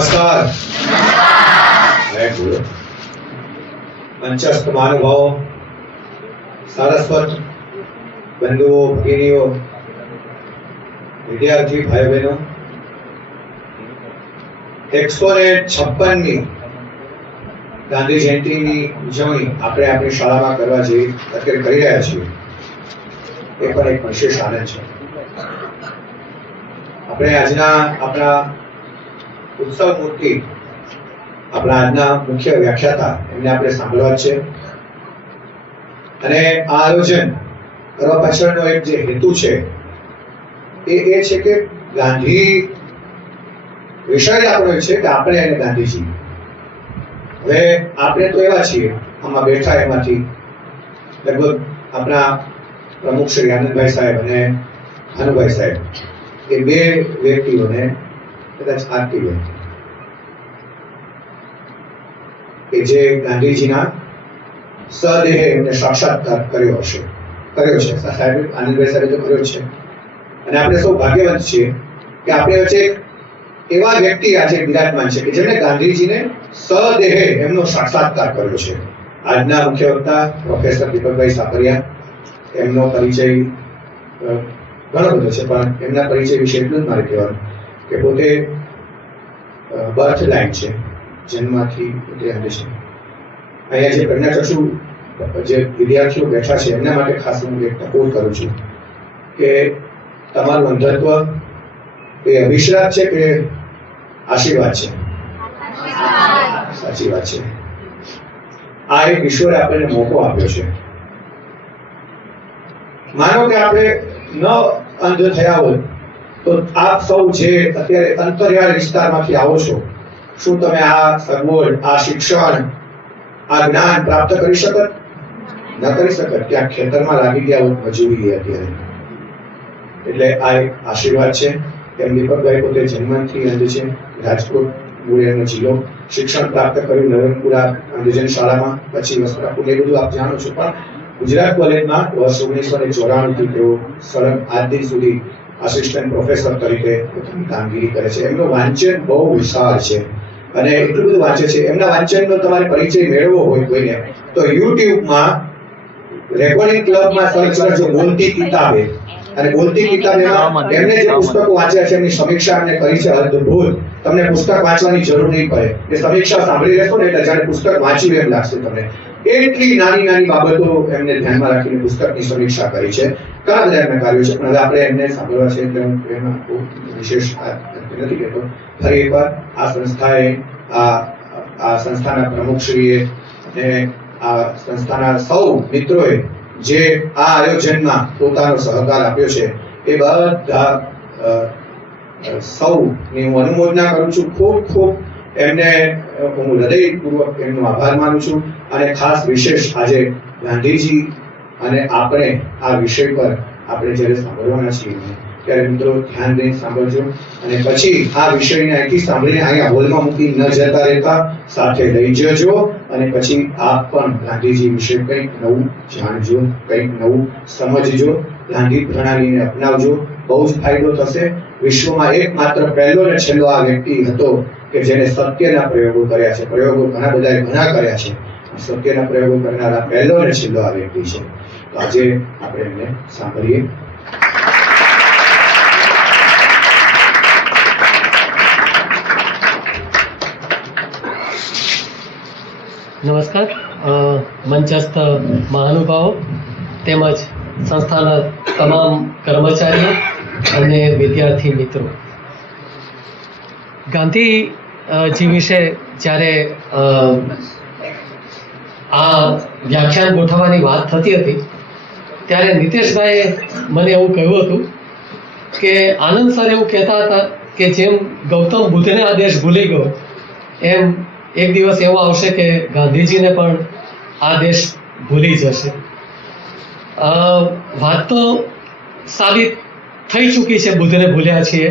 नमस्कार। मंचस्थ महानुभावों, सारस्वत बंधुओं, भगिनीओ, विद्यार्थी भाई बहनों, 156મી ગાંધી જયંતિની ઉજવણી આપણે આપણી શાળામાં કરવા જઈ અત્યારે કરી રહ્યા છીએ। એ પણ એક વિશેષ આનંદ છે। આપણે આજના આપણા ઉત્સવ મૂર્તિ આપણા આજના મુખ્ય વ્યાખ્યાતા એમને આપણે સાંભળવા છે અને આ આયોજન કરવા પાછળનો એક જે હેતુ છે એ છે કે ગાંધી વિષય આપણો છે કે આપણે એને ગાંધીજી હવે આપણે તો એવા છીએ આમાં બેઠા એમાંથી લગભગ આપણા પ્રમુખ શ્રી આનંદભાઈ સાહેબ અને ભાનુભાઈ સાહેબ એ બે વ્યક્તિઓને કદાચ આરતી વ્યક્તિ કે જે ગાંધીજીના સદેહે એમને સાક્ષાત્કાર કર્યો છે। સાહેબ આનંદભાઈ સાહેબે તો કર્યો છે અને આપણે સૌ ભાગ્યવાન છીએ કે આપણે વચ્ચે એવા વ્યક્તિ આજે વિરાજમાન છે કે જેમણે ગાંધીજીને સદેહે એમનો સાક્ષાત્કાર કર્યો છે। આજના મુખ્ય વક્તા પ્રોફેસર દીપકભાઈ સાપરિયા, એમનો પરિચય ઘણો બધો છે પણ એમના પરિચય વિશે એટલું જ મારે કહેવાનું કે પોતે બર્થ લાઈન છે, જન્મથી પોતે આવે છે। અહીંયા જે પ્રજ્ઞાચક્ષુ જે વિદ્યાર્થીઓ બેઠા છે એમના માટે ખાસ હું એક ટકોર કરું છું કે તમારું અંધત્વ એ અભિશ્રાપ છે કે આશીર્વાદ છે? સાચી વાત છે। આ એક ઈશ્વરે આપણને મોકો આપ્યો છે। માનો કે આપણે ન અંધ થયા હોય તો આપ સૌ જે અત્યારે અંતરિયાળ વિસ્તારમાંથી આવો છો, શું તમે આ સગવડ, આ શિક્ષણ, આ જ્ઞાન પ્રાપ્ત કરી શકત? ન કરી શકત। ત્યાં ખેતરમાં લાગી ગયા હોય મજૂરી અત્યારે, એટલે આ એક આશીર્વાદ છે। એમ દીપકભાઈ પોતે જન્મથી અંધ છે, રાજકોટ મૂળ એમનો જિલ્લો, શિક્ષણ પ્રાપ્ત કર્યું નવરંગપુરા અંધજન શાળામાં, પછી વસ્ત્રાપુર, એ બધું આપ જાણો છો। પણ ગુજરાત કોલેજમાં વર્ષ 1994 થી તેઓ સળંગ આજ દિન સુધી આસિસ્ટન્ટ પ્રોફેસર તરીકે પોતાની કામગીરી કરે છે। એમનું વાંચન બહુ વિશાળ છે અને એટલું બધું વાંચે છે। એમના વાંચનનો તમારે પરિચય મેળવવો હોય કોઈને તો યુટ્યુબમાં રેકોર્ડિંગ ક્લબમાં સર્ચ કરજો બોલતી કિતાબે, અને બોલતી કિતાબેમાં એમને જે પુસ્તકો વાંચ્યા છે એમની સમીક્ષા એમને કરી છે અદ્ભુત। તમને પુસ્તક વાંચવાની જરૂર નહીં પડે, એ સમીક્ષા સાંભળી લેશો ને એટલે જાણે પુસ્તક વાંચ્યું એમ લાગશે તમને। એટલી નાની નાની બાબતો એમને ધ્યાનમાં રાખીને પુસ્તકની સમીક્ષા કરી છે। ઘણા બધા એમના કાર્યો છે, પણ હવે આપણે એમને સાંભળવા છે એટલે હું એમાં વિશેષ નથી કહેતો। ફરી એકવાર આ સંસ્થાએ આ સંસ્થાના પ્રમુખશ્રીએ અને આ સંસ્થાના સૌ મિત્રોએ જે આ આયોજનમાં પોતાનો સહકાર આપ્યો છે એ બધા સૌની હું અનુમોદના કરું છું। ખૂબ ખૂબ એમને હું હૃદયપૂર્વક એમનો આભાર માનું છું। અને ખાસ વિશેષ આજે ગાંધીજી અને આપણે આ વિષય પર આપણે જ્યારે સાંભળવાના છીએ ત્યારે મિત્રો ધ્યાન દઈને સાંભળજો અને પછી આ વિષયને અહીંથી સાંભળીને અહીંયા હોલમાં મૂકી ન જતા રહેતા, સાથે લઈ જજો અને પછી આપ પણ ગાંધીજી વિશે કંઈક નવું જાણજો, કંઈક નવું સમજજો, ગાંધી પ્રણાલીને અપનાવજો, બહુ જ ફાયદો થશે। વિશ્વમાં એકમાત્ર પહેલો ને છેલ્લો આ વ્યક્તિ હતો કે જેને સત્યના પ્રયોગો કર્યા છે। પ્રયોગો ઘણા બધાએ ઘણા કર્યા છે, સત્યના પ્રયોગો કરનારા પહેલો ને છેલ્લો આ વ્યક્તિ છે। તો આજે આપણે એમને સાંભળીએ। નમસ્કાર। મંચસ્થ મહાનુભાવો તેમજ સંસ્થાના તમામ કર્મચારીઓ અને વિદ્યાર્થી મિત્રો, ગાંધીજી વિશે જ્યારે આ વ્યાખ્યાન ગોઠવવાની વાત થતી હતી ત્યારે નીતેશભાઈએ મને એવું કહ્યું હતું કે આનંદ સર એવું કહેતા હતા કે જેમ ગૌતમ બુદ્ધને આ દેશ ભૂલી ગયો એમ એક દિવસ એવો આવશે કે ગાંધીજીને પણ આ દેશ ભૂલી જશે। વાત તો સાબિત થઈ ચૂકી છે, બુદ્ધને ભૂલ્યા છીએ,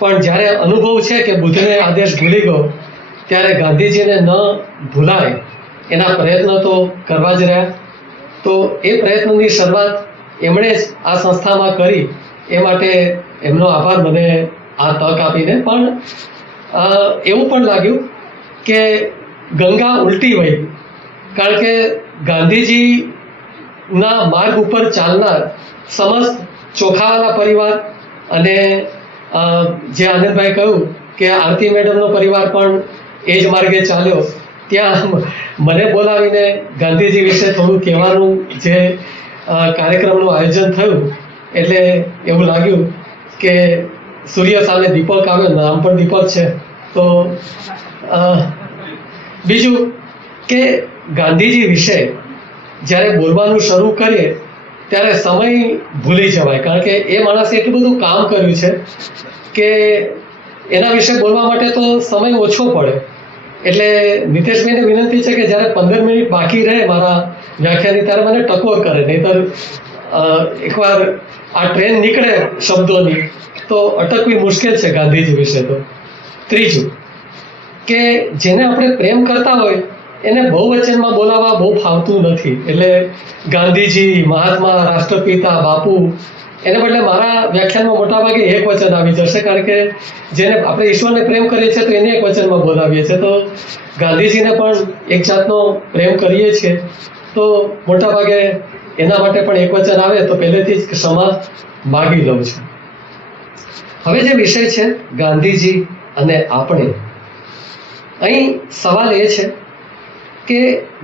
પણ જ્યારે અનુભવ છે કે બુદ્ધને આ દેશ ભૂલી ગયો ત્યારે ગાંધીજીને ન ભૂલાય એના પ્રયત્નો તો કરવા જ રહ્યા। તો એ પ્રયત્નની શરૂઆત એમણે જ આ સંસ્થામાં કરી, એ માટે એમનો આભાર મને આ તક આપીને। પણ એવું પણ લાગ્યું કે ગંગા ઉલટી વહી, કારણ કે ગાંધીજીના માર્ગ ઉપર ચાલનાર સમસ્ત ચોખાવાલા પરિવાર અને જે આનંદભાઈ કહ્યું કે આરતી મેડમનો પરિવાર પણ એ જ માર્ગે ચાલ્યો, ત્યાં મને બોલાવીને ગાંધીજી વિશે થોડું કહેવાનું જે કાર્યક્રમનું આયોજન થયું, એટલે એવું લાગ્યું કે સૂર્ય સામે દીપક આવે, નામ પણ દીપક છે. તો બીજું કે ગાંધીજી વિશે જ્યારે બોલવાનું શરૂ કરીએ ત્યારે સમય ભૂલી જવાય, કારણ કે એ માણસે એટલું બધું કામ કર્યું છે કે એના વિશે બોલવા માટે તો સમય ઓછો પડે. એટલે નિતેશભાઈને વિનંતી છે કે જ્યારે 15 મિનિટ બાકી રહે મારા વ્યાખ્યાનની ત્યારે મને ટકોર કરે, નહીંતર એકવાર આ ટ્રેન નીકળે શબ્દોની તો અટકવી મુશ્કેલ છે ગાંધીજી વિશે. તો ત્રીજું કે જેને આપણે પ્રેમ કરતા હોય એને બહુવચનમાં બોલાવવા બહુ ફાવતું નથી, એટલે ગાંધીજી, મહાત્મા, રાષ્ટ્રપિતા, બાપુ, એને બદલે મારા વ્યાખ્યાનમાં મોટાભાગે એક વચન આવી જશે, કારણ કે જેને આપણે ઈશ્વરને પ્રેમ કરીએ છીએ તો એને એક વચનમાં બોલાવીએ છીએ, તો ગાંધીજીને પણ એક જાતનો પ્રેમ કરીએ છીએ, તો મોટાભાગે એના માટે પણ એક વચન આવે તો પહેલેથી જ ક્ષમા માગી લઉં છું. હવે જે વિષય છે ગાંધીજી અને આપણે, અહીં સવાલ એ છે કે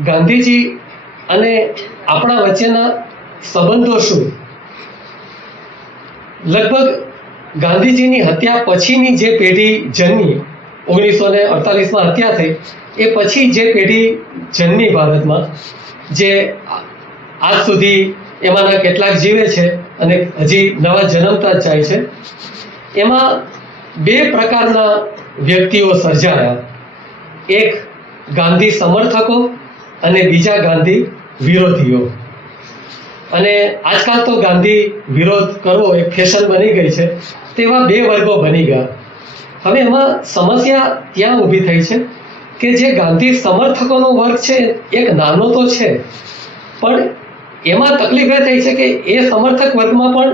ગાંધીજી અને આપણા વચ્ચેના સંબંધો શું? લગભગ ગાંધીજીની હત્યા પછીની જે પેઢી જન્મી, 1948માં હત્યા થઈ, એ પછી જે પેઢી જન્મી ભારતમાં, જે આજ સુધી એમાંના કેટલાક જીવે છે અને હજી નવા જન્મતા જ જાય છે, એમાં બે પ્રકારના વ્યક્તિઓ સર્જાયા. એક ગાંધી સમર્થકો અને બીજા ગાંધી વિરોધીઓ. અને આજકાલ તો ગાંધી વિરોધ કરવો એક ફેશન બની ગઈ છે, તેવા બે વર્ગો બની ગયા. હવે એમાં સમસ્યા ત્યાં ઊભી થઈ છે કે જે ગાંધી સમર્થકોનો વર્ગ છે એક નાનો તો છે, પણ એમાં તકલીફ એ થઈ છે કે એ સમર્થક વર્ગમાં પણ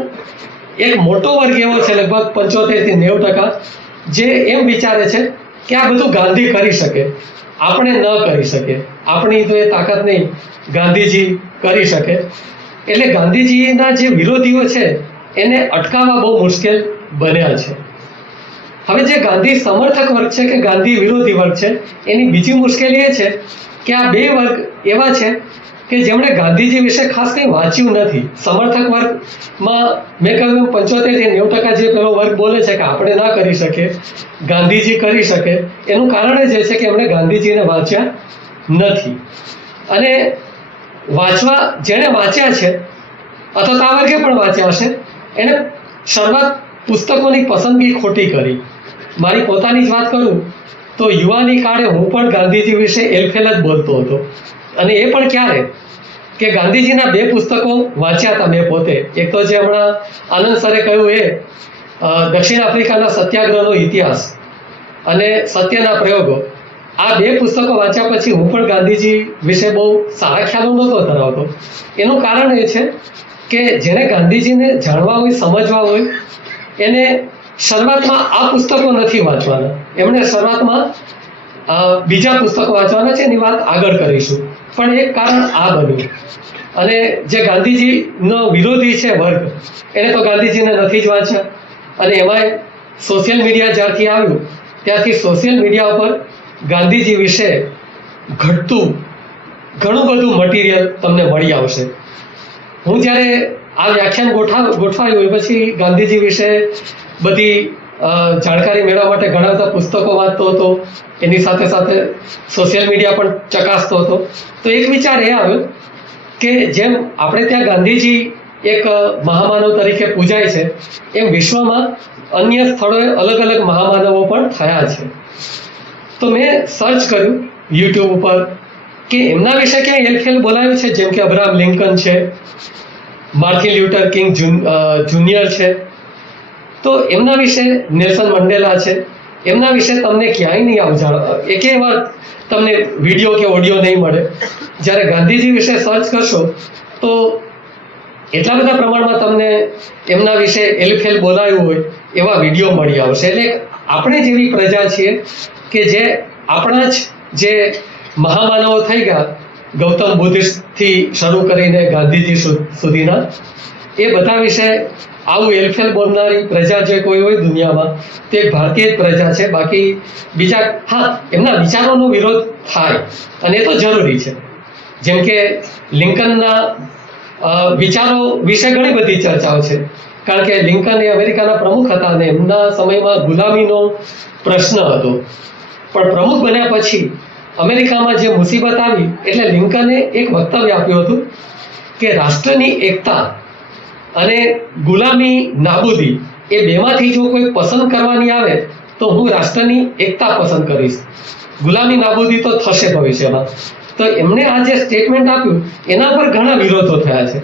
એક મોટો વર્ગ એવો છે, લગભગ 75 થી 90%, જે એમ વિચારે છે કે આ બધું ગાંધી કરી શકે, આપણે ન કરી શકે, આપણી તો એ તાકાત નહીં, ગાંધીજી કરી શકે. એટલે ગાંધીજીના જે વિરોધીઓ છે એને અટકાવવા બહુ મુશ્કેલ બન્યા છે. હવે જે ગાંધી સમર્થક વર્ગ છે કે ગાંધી વિરોધી વર્ગ છે, એની બીજી મુશ્કેલી એ છે કે આ બે વર્ગ એવા છે કે જેમણે ગાંધીજી વિશે ખાસ કંઈ વાંચ્યું નથી. સમર્થક વર્ગમાં મેં કહ્યું 75 થી 90% જે પેલો વર્ગ બોલે છે કે આપણે ના કરી શકીએ, ગાંધીજી કરી શકે, એનું કારણ જ એ છે કે એમણે ગાંધીજીને વાંચ્યા નથી. અને જેણે વાંચ્યા છે અથવા આ વર્ગે પણ વાંચ્યા હશે, એણે શરૂઆત પુસ્તકોની પસંદગી ખોટી કરી. મારી પોતાની જ વાત કરું તો યુવાની કાળે હું પણ ગાંધીજી વિશે એલફેલ જ બોલતો હતો, અને એ પણ ક્યારે કે ગાંધીજીના બે પુસ્તકો વાંચ્યા હતા મેં પોતે. એક તો જે હમણાં આનંદ સરે કહ્યું એ દક્ષિણ આફ્રિકાના સત્યાગ્રહનો ઇતિહાસ અને સત્યના પ્રયોગો. આ બે પુસ્તકો વાંચ્યા પછી હું પણ ગાંધીજી વિશે બહુ સારા ખ્યાલો નહોતો ધરાવતો. એનું કારણ એ છે કે જેને ગાંધીજીને જાણવા હોય, સમજવા હોય, એને શરૂઆતમાં આ પુસ્તકો નથી વાંચવાના, એમણે શરૂઆતમાં બીજા પુસ્તકો વાંચવાના છે. એની વાત આગળ કરીશું, પણ એક કારણ આ બન્યું. અને જે ગાંધીજીનો વિરોધી છે વર્ગ, એને તો ગાંધીજીને નથી જ વાંચ્યા. અને એમાંય સોશિયલ મીડિયા જ્યારથી આવ્યું ત્યારથી સોશિયલ મીડિયા ઉપર ગાંધીજી વિશે ઘટતું ઘણું બધું મટીરિયલ તમને મળી આવશે. હું જ્યારે આ વ્યાખ્યાન ગોઠવાયું એ પછી ગાંધીજી વિશે બધી જાણકારી મેળવવા માટે ઘણા બધા પુસ્તકો વાંચતો હતો, એની સાથે સાથે સોશિયલ મીડિયા પણ ચકાસતો હતો. તો એક વિચાર એ આવ્યો કે જેમ આપણે ત્યાં ગાંધીજી એક મહામાનવ તરીકે પૂજાય છે, એમ વિશ્વમાં અન્ય સ્થળોએ અલગ અલગ મહામાનવો પણ થયા છે. તો મેં સર્ચ કર્યું યુટ્યુબ ઉપર કે એમના વિશે ક્યાંય એલફેલ બોલાયું છે, જેમ કે અબ્રાહમ લિંકન છે, માર્ટિન લ્યુથર કિંગ જુનિયર છે, તો એમના વિશે નેલ્સન મંડેલા છે, એમના વિશે તમને ક્યાંય નહીં આવજાણો, એકે વાર તમને વિડીયો કે ઓડિયો નહીં મળે. જ્યારે ગાંધીજી વિશે સર્ચ કરશો તો એટલા બધા પ્રમાણમાં તમને એમના વિશે એલફેલ બોલાયું હોય એવા વિડીયો મળી આવશે. એટલે આપણે જેવી પ્રજા છીએ કે જે આપણા જ જે મહામાનવો થઈ ગયા, ગૌતમ બુદ્ધથી શરૂ કરીને ગાંધીજી સુધીના, એ બધા વિશે આવું એલફેલ બોલનારી પ્રજા જે કોઈ હોય દુનિયામાં તે ભારતીય જ પ્રજા છે. બાકી બીજા, હા, એમના વિચારોનો વિરોધ થાય અને એ તો જરૂરી છે. જેમ કે લિંકનના વિચારો વિશે ઘણી બધી ચર્ચાઓ છે, કારણ કે લિંકન એ અમેરિકાના પ્રમુખ હતા અને એમના સમયમાં ગુલામીનો પ્રશ્ન હતો. પણ પ્રમુખ બન્યા પછી અમેરિકામાં જે મુસીબત આવી એટલે લિંકને એક વક્તવ્ય આપ્યું હતું કે રાષ્ટ્રની એકતા અને ગુલામી નાબૂદી એ બેમાંથી જો કોઈ પસંદ કરવાની આવે તો હું રાષ્ટ્રની એકતા પસંદ કરીશ, ગુલામી નાબૂદી તો થશે ભવિષ્યમાં. તો એમણે આ જે સ્ટેટમેન્ટ આપ્યું એના પર ઘણા વિરોધો થયા છે.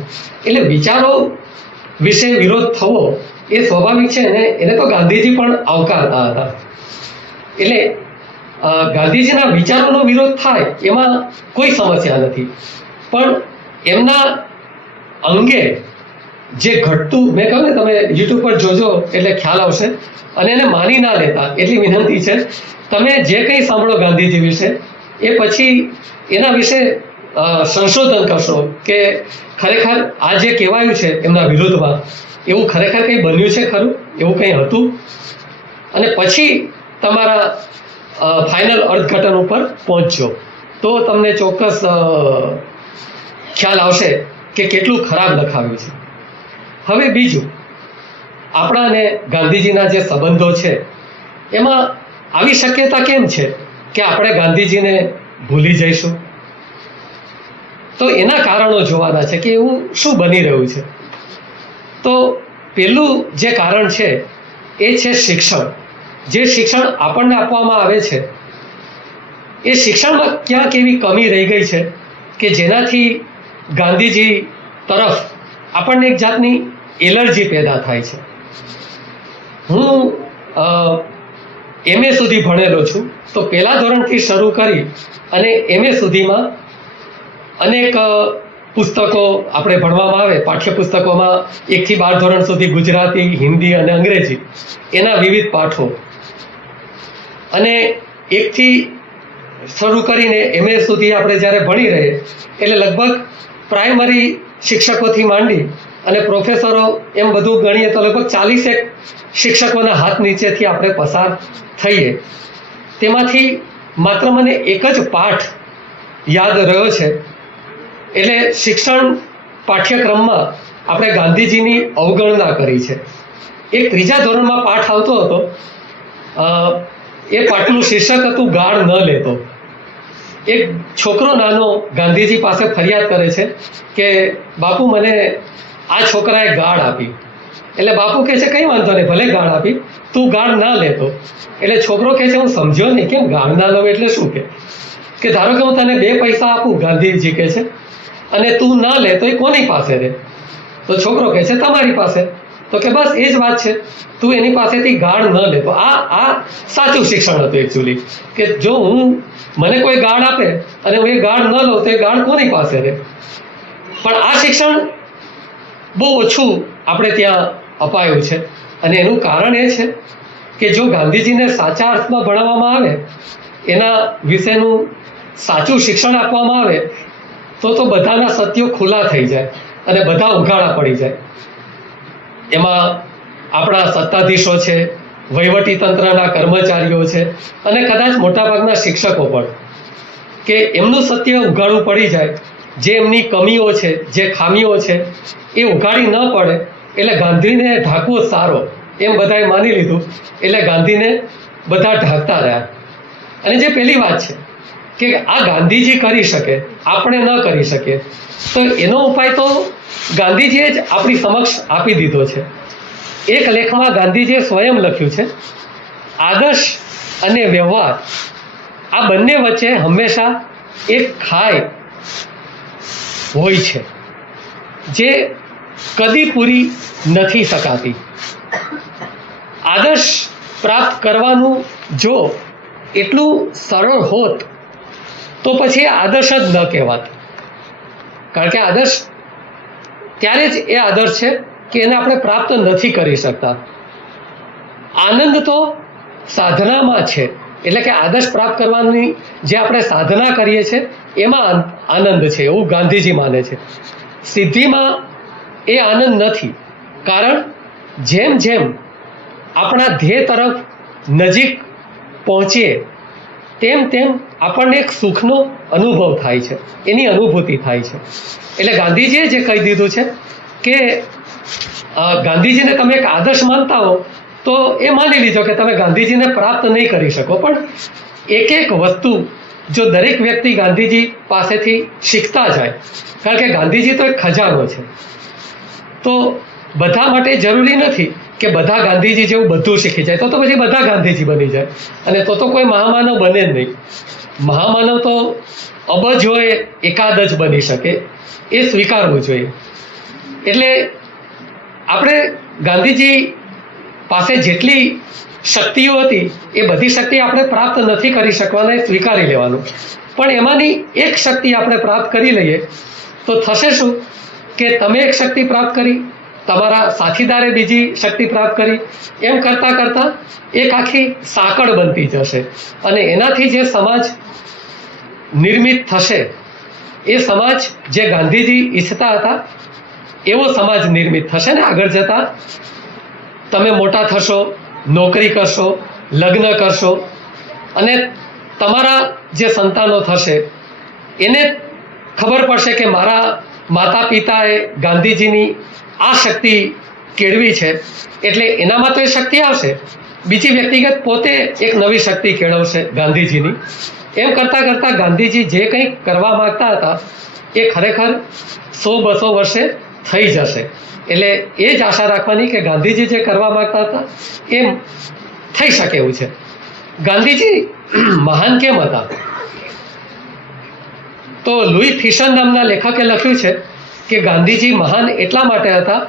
એટલે વિચારો વિશે વિરોધ થવો એ સ્વાભાવિક છે અને એને તો ગાંધીજી પણ આવકારતા હતા. એટલે ગાંધીજીના વિચારોનો વિરોધ થાય એમાં કોઈ સમસ્યા નથી, પણ એમના અંગે જે ઘટતું, મેં કહ્યું ને, તમે યુટ્યુબ પર જોજો એટલે ખ્યાલ આવશે. અને એને માની ના લેતા, એટલી વિનંતી છે. તમે જે કંઈ સાંભળો ગાંધીજી વિશે એ પછી એના વિશે સંશોધન કરશો કે ખરેખર આ જે કહેવાયું છે એમના વિરુદ્ધમાં એવું ખરેખર કંઈ બન્યું છે ખરું, એવું કંઈ હતું, અને પછી તમારા ફાઇનલ અર્થઘટન ઉપર પહોંચજો તો તમને ચોક્કસ ખ્યાલ આવશે કે કેટલું ખરાબ લખાવ્યું છે. હવે બીજું, આપણા અને ગાંધીજીના જે સંબંધો છે એમાં આવી શક્યતા કેમ છે કે આપણે ગાંધીજીને ભૂલી જઈશું? તો એના કારણો જોવાના છે કે એવું શું બની રહ્યું છે. તો પહેલું જે કારણ છે એ છે શિક્ષણ. જે શિક્ષણ આપણને આપવામાં આવે છે એ શિક્ષણમાં ક્યાંક એવી કમી રહી ગઈ છે કે જેનાથી ગાંધીજી તરફ આપણને એક જાતની એલર્જી પેદા થાય છે. હું MA સુધી ભણેલો છું, તો પહેલા ધોરણથી શરૂ કરી અને MA સુધીમાં અનેક પુસ્તકો આપણે ભણવામાં આવે. પાઠ્યપુસ્તકોમાં 1 થી 12 ધોરણ સુધી ગુજરાતી, હિન્દી અને અંગ્રેજી એના વિવિધ પાઠો, અને 1 થી શરૂ કરીને MA સુધી આપણે જ્યારે ભણી રહીએ એટલે લગભગ પ્રાઇમરી શિક્ષકોથી માંડી અને પ્રોફેસરો એમ બધું ગણીએ તો લગભગ 40 શિક્ષકોના હાથ નીચેથી આપણે પસાર થઈએ. તેમાંથી માત્ર મને એક જ પાઠ યાદ રહ્યો છે. એટલે શિક્ષણ પાઠ્યક્રમમાં આપણે ગાંધીજીની અવગણના કરી છે. એક 3જા ધોરણમાં પાઠ આવતો હતો, એ પાઠનું શીર્ષક હતું ગાળ ન લેતો. એક છોકરો નાનો ગાંધીજી પાસે ફરિયાદ કરે છે કે બાપુ મને આ છોકરાએ ગાળ આપી. એટલે બાપુ કહે છે કંઈ વાંધો નહીં, ભલે ગાળ આપી, તું ગાળ ના લેતો. એટલે છોકરો કહે છે હું સમજ્યો નહીં, કેમ ગાળ ના લઉં એટલે શું? કે ધારો કે હું તને 2 પૈસા આપું, ગાંધીજી કહે છે, અને તું ના લે તો એ કોની પાસે રહે? તો છોકરો કહે છે તમારી પાસે. તો કે બસ એ જ વાત છે, તું એની પાસેથી ગાળ ન લેતો. આ સાચું શિક્ષણ હતું એકચ્યુઅલી, કે જો મને કોઈ ગાળ આપે અને હું એ ગાળ ન લઉં તો એ ગાળ કોની પાસે રહે? પણ આ શિક્ષણ બહુ ઓછું આપણે ત્યાં અપાયું છે, અને એનું કારણ એ છે કે જો ગાંધીજીને સાચા અર્થમાં ભણાવવામાં આવે, એના વિશેનું સાચું શિક્ષણ આપવામાં આવે તો બધાના સત્યો ખુલ્લા થઈ જાય અને બધા ઉઘાડા પડી જાય. એમાં આપણા સત્તાધીશો છે, વહીવટી તંત્રના કર્મચારીઓ છે અને કદાચ મોટાભાગના શિક્ષકો પણ, કે એમનું સત્ય ઉઘાડું પડી જાય. જે એમની કમીઓ છે, જે ખામીઓ છે એ ઉઘાડી ન પડે એટલે ગાંધીને ઢાંકવો સારો એમ બધાએ માની લીધું. એટલે ગાંધીને બધા ઢાંકતા રહ્યા. અને જે પહેલી વાત છે કે આ ગાંધીજી કરી શકે, આપણે ન કરી શકીએ, તો એનો ઉપાય તો ગાંધીજીએ જ આપણી સમક્ષ આપી દીધો છે. એક લેખમાં ગાંધીજીએ સ્વયં લખ્યું છે, આદર્શ અને વ્યવહાર આ બંને વચ્ચે હંમેશા એક ખાઈ હોય છે જે કદી પૂરી નથી શકાતી. આદર્શ પ્રાપ્ત કરવાનું જો એટલું સરળ હોત તો પછી આદર્શ જ ન કહેવાત. કારણ કે આદર્શ ત્યારે જ એ આદર્શ છે કે એને આપણે પ્રાપ્ત નથી કરી શકતા. આનંદ તો સાધનામાં છે, એટલે કે આદર્શ પ્રાપ્ત કરવાની જે આપણે સાધના કરીએ છીએ એમાં આનંદ છે એવું ગાંધીજી માને છે. સિદ્ધિમાં એ આનંદ નથી, કારણ જેમ જેમ આપણા ધ્યેય તરફ નજીક પહોંચીએ તેમ તેમ આપણને એક સુખનો અનુભવ થાય છે, એની અનુભૂતિ થાય છે. એટલે ગાંધીજીએ જે કહી દીધું છે કે ગાંધીજીને તમે એક આદર્શ માનતા હો તો એ માની લીધો કે તમે ગાંધીજીને પ્રાપ્ત નહીં કરી શકો, પણ એક એક વસ્તુ જો દરેક વ્યક્તિ ગાંધીજી પાસેથી શીખતા જાય, કારણ કે ગાંધીજી તો એક ખજાનો છે, તો બધા માટે જરૂરી નથી કે બધા ગાંધીજી જેવું બધું શીખી જાય, તો પછી બધા ગાંધીજી બની જાય અને તો કોઈ મહામાનવ બને જ નહીં. મહામાનવ તો અબજોએ એકાદ જ બની શકે, એ સ્વીકારવું જોઈએ. એટલે આપણે ગાંધીજી પાસે જેટલી શક્તિઓ હતી એ બધી શક્તિ આપણે પ્રાપ્ત નથી કરી શકવાના, એ સ્વીકારી લેવાનું. પણ એમાંની એક શક્તિ આપણે પ્રાપ્ત કરી લઈએ તો થશે શું કે તમે એક શક્તિ પ્રાપ્ત કરી, તમારા સાથીદારે બીજી શક્તિ પ્રાપ્ત કરી, એમ કરતાં કરતાં એક આખી સાંકળ બનતી જશે અને એનાથી જે સમાજ નિર્મિત થશે એ સમાજ જે ગાંધીજી ઈચ્છતા હતા એવો સમાજ નિર્મિત થશે ને આગળ જતાં તમે મોટા થશો, નોકરી કરશો, લગ્ન કરશો અને તમારા જે સંતાનો થશે એને ખબર પડશે કે મારા માતા પિતાએ ગાંધીજીની આ શક્તિ કેળવી છે, એટલે એનામાં તો એ શક્તિ આવશે, બીજી વ્યક્તિગત પોતે એક નવી શક્તિ કેળવશે ગાંધીજીની. એમ કરતાં કરતાં ગાંધીજી જે કંઈ કરવા માગતા હતા એ ખરેખર 100-200 વર્ષે થઈ જશે. એટલે એ જ આશા રાખવાની કે ગાંધીજી જે કરવા માગતા હતા એમ થઈ શકે એવું છે. ગાંધીજી મહાન કેમ હતા? તો લુઈ ફિશન નામના લેખકે લખ્યું છે કે ગાંધીજી મહાન એટલા માટે હતા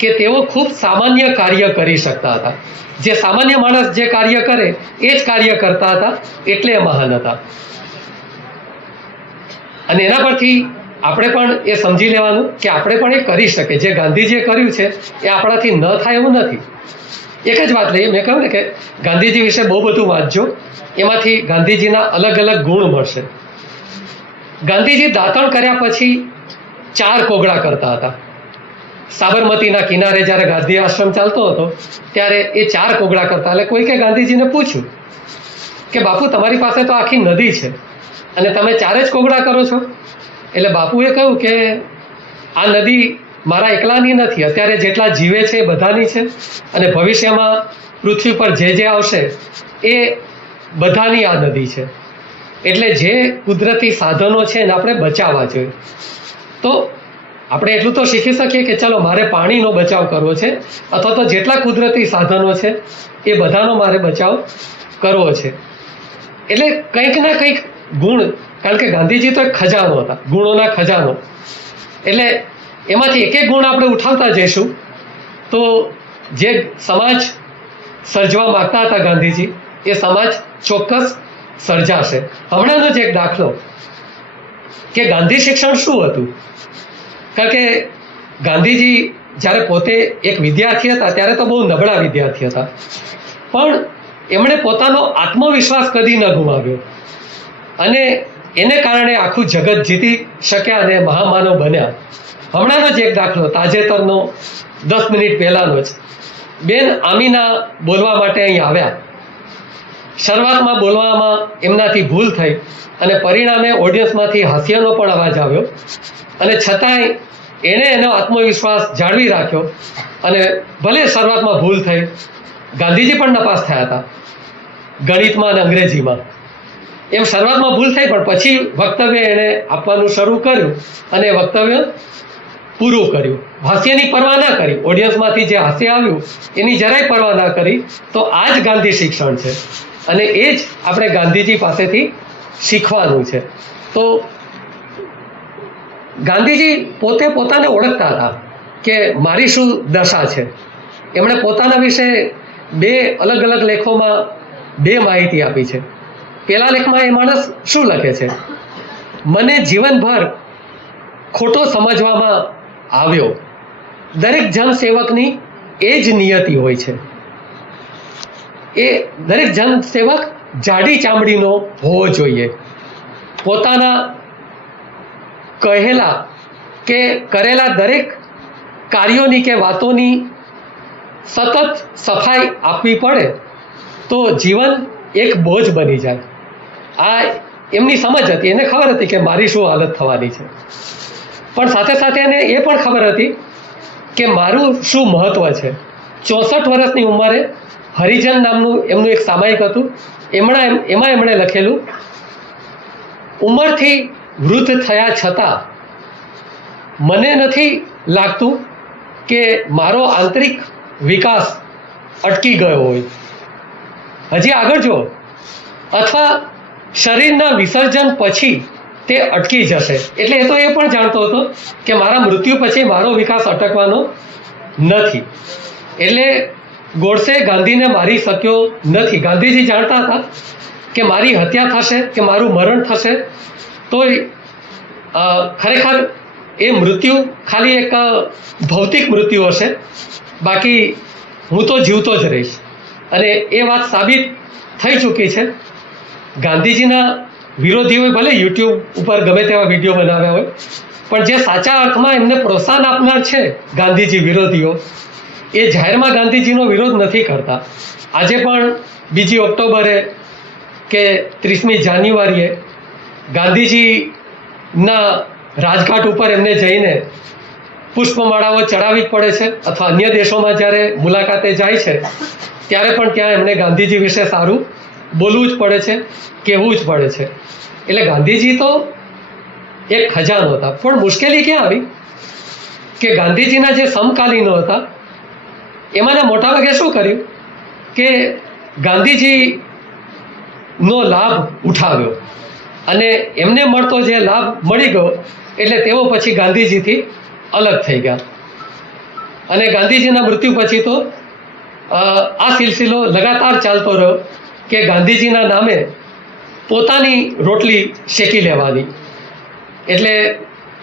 કે તેઓ ખૂબ સામાન્ય કાર્ય કરી શકતા હતા. જે સામાન્ય માણસ જે કાર્ય કરે એ જ કાર્ય કરતા હતા, એટલે એ મહાન હતા. અને એના પરથી આપણે પણ એ સમજી લેવાનું કે આપણે પણ એ કરી શકીએ. જે ગાંધીજીએ કર્યું છે એ આપણાથી ન થાય એવું નથી. એક જ વાત લઈએ, મેં કહ્યું ને કે ગાંધીજી વિશે બહુ બધું વાંચજો, એમાંથી ગાંધીજીના અલગ અલગ ગુણ મળશે. ગાંધીજી દાતણ કર્યા પછી 4 કોગળા કરતા હતા. સાબરમતીના કિનારે જ્યારે ગાંધી આશ્રમ ચાલતો હતો ત્યારે એ 4 કોગળા કરતા. એટલે કોઈકે ગાંધીજીને પૂછ્યું કે બાપુ તમારી પાસે તો આખી નદી છે અને તમે 4 જ કોગળા કરો છો? એટલે બાપુએ કહ્યું કે આ નદી મારા એકલાની નથી, અત્યારે જેટલા જીવે છે એ બધાની છે અને ભવિષ્યમાં પૃથ્વી પર જે જે આવશે એ બધાની આ નદી છે. એટલે જે કુદરતી સાધનો છે એને આપણે બચાવવા જોઈએ. તો આપણે એટલું તો શીખી શકીએ કે ચલો મારે પાણીનો બચાવ કરવો છે, અથવા તો જેટલા કુદરતી સાધનો છે એ બધાનો મારે બચાવ કરવો છે. એટલે કંઈક ના કંઈક ગુણ, કારણ કે ગાંધીજી તો એક ખજાનો હતા, ગુણોના ખજાનો. એટલે એમાંથી એક એક ગુણ આપણે ઉઠાવતા જઈશું તો જે સમાજ સર્જવા માગતા હતા ગાંધીજી એ સમાજ ચોક્કસ સર્જાશે. હમણાંનો જ એક દાખલો કે ગાંધી શિક્ષણ શું હતું. કારણ કે ગાંધીજી જ્યારે પોતે એક વિદ્યાર્થી હતા ત્યારે તો બહુ નબળા વિદ્યાર્થી હતા, પણ એમણે પોતાનો આત્મવિશ્વાસ કદી ન ગુમાવ્યો અને એને કારણે આખું જગત જીતી શક્યા અને મહામાનવ બન્યા. હમણાંનો જ એક દાખલો, તાજેતરનો 10 મિનિટ પહેલાનો જ. બેન આમીના બોલવા માટે અહીં આવ્યા. શરૂઆતમાં બોલવામાં એમનાથી ભૂલ થઈ અને પરિણામે ઓડિયન્સમાંથી હાસ્યનો પણ અવાજ આવ્યો અને છતાંય એણે એનો આત્મવિશ્વાસ જાળવી રાખ્યો અને ભલે શરૂઆતમાં ભૂલ થઈ, ગાંધીજી પણ નપાસ થયા હતા ગણિતમાં અને અંગ્રેજીમાં. એમ શરૂઆતમાં ભૂલ થઈ પણ પછી વક્તવ્ય એણે આપવાનું શરૂ કર્યું અને વક્તવ્ય પૂરું કર્યું. હાસ્યની પરવા ના કરી, ઓડિયન્સમાંથી જે હાસ્ય આવ્યું એની જરાય પરવા ના કરી. તો આ જ ગાંધી શિક્ષણ છે અને એ જ આપણે ગાંધીજી પાસેથી શીખવાનું છે. તો ગાંધીજી પોતે પોતાને ઓળખતા હતા કે મારી શું દશા છે. એમણે પોતાના વિશે 2 અલગ અલગ લેખોમાં 2 માહિતી આપી છે. પહેલા લેખમાં એ માણસ શું લખે છે? મને જીવનભર ખોટો સમજવામાં આવ્યો. દરેક જનસેવકની એ જ નિયતિ હોય છે. એ દરેક જનસેવક જાડી ચામડીનો હોવો જોઈએ. પોતાના કહેલા કે કરેલા દરેક કાર્યોની કે વાતોની સતત સફાઈ આપવી પડે તો જીવન એક બોજ બની જાય. આ એમની સમજ હતી, એને ખબર હતી કે મારી શું હાલત થવાની છે, પણ સાથે સાથે એને એ પણ ખબર હતી કે મારું શું મહત્વ છે. 64 વર્ષની ઉંમરે હરિજન નામનું એમનું એક સામાયિક હતું. એમાં એમણે લખેલું, ઉંમરથી વૃદ્ધ થયા છતાં મને નથી લાગતું કે મારો આંતરિક વિકાસ અટકી ગયો હોય, હજી આગળ જો, અથવા શરીરના વિસર્જન પછી તે અટકી જશે. એટલે એ તો એ પણ જાણતો હતો કે મારા મૃત્યુ પછી મારો વિકાસ અટકવાનો નથી. એટલે ગોડસે ગાંધીને મારી શક્યો નથી. ગાંધીજી જાણતા હતા કે મારી હત્યા થશે કે મારું મરણ થશે તોય ખરેખર એ મૃત્યુ ખાલી એક ભૌતિક મૃત્યુ હશે, બાકી હું તો જીવતો જ રહીશ. અને એ વાત સાબિત થઈ ચૂકી છે. ગાંધીજીના વિરોધીઓએ ભલે યુટ્યુબ ઉપર ગમે તેવા વિડીયો બનાવ્યા હોય, પણ જે સાચા અર્થમાં એમને પ્રોત્સાહન આપનાર છે ગાંધીજી વિરોધીઓ, એ જાહેરમાં ગાંધીજીનો વિરોધ નથી કરતા. આજે પણ 2 ઓક્ટોબરે કે 30મી જાન્યુઆરીએ ગાંધીજીના રાજઘાટ ઉપર એમને જઈને પુષ્પમાળાઓ ચડાવવી જ પડે છે, અથવા અન્ય દેશોમાં જ્યારે મુલાકાતે જાય છે ત્યારે પણ ત્યાં એમને ગાંધીજી વિશે સારું બોલવું જ પડે છે, કહેવું જ પડે છે. એટલે ગાંધીજી તો એક ખજાનો હતા. પણ મુશ્કેલી ક્યાં આવી કે ગાંધીજીના જે સમકાલીનો હતા એમાંના મોટાભાગે શું કર્યું કે ગાંધીજીનો લાભ ઉઠાવ્યો, અને એમને મળતો જે લાભ મળી ગયો એટલે તેઓ પછી ગાંધીજીથી અલગ થઈ ગયા. અને ગાંધીજીના મૃત્યુ પછી તો આ સિલસિલો લગાતાર ચાલતો રહ્યો કે ગાંધીજીના નામે પોતાની રોટલી શેકી લેવાની. એટલે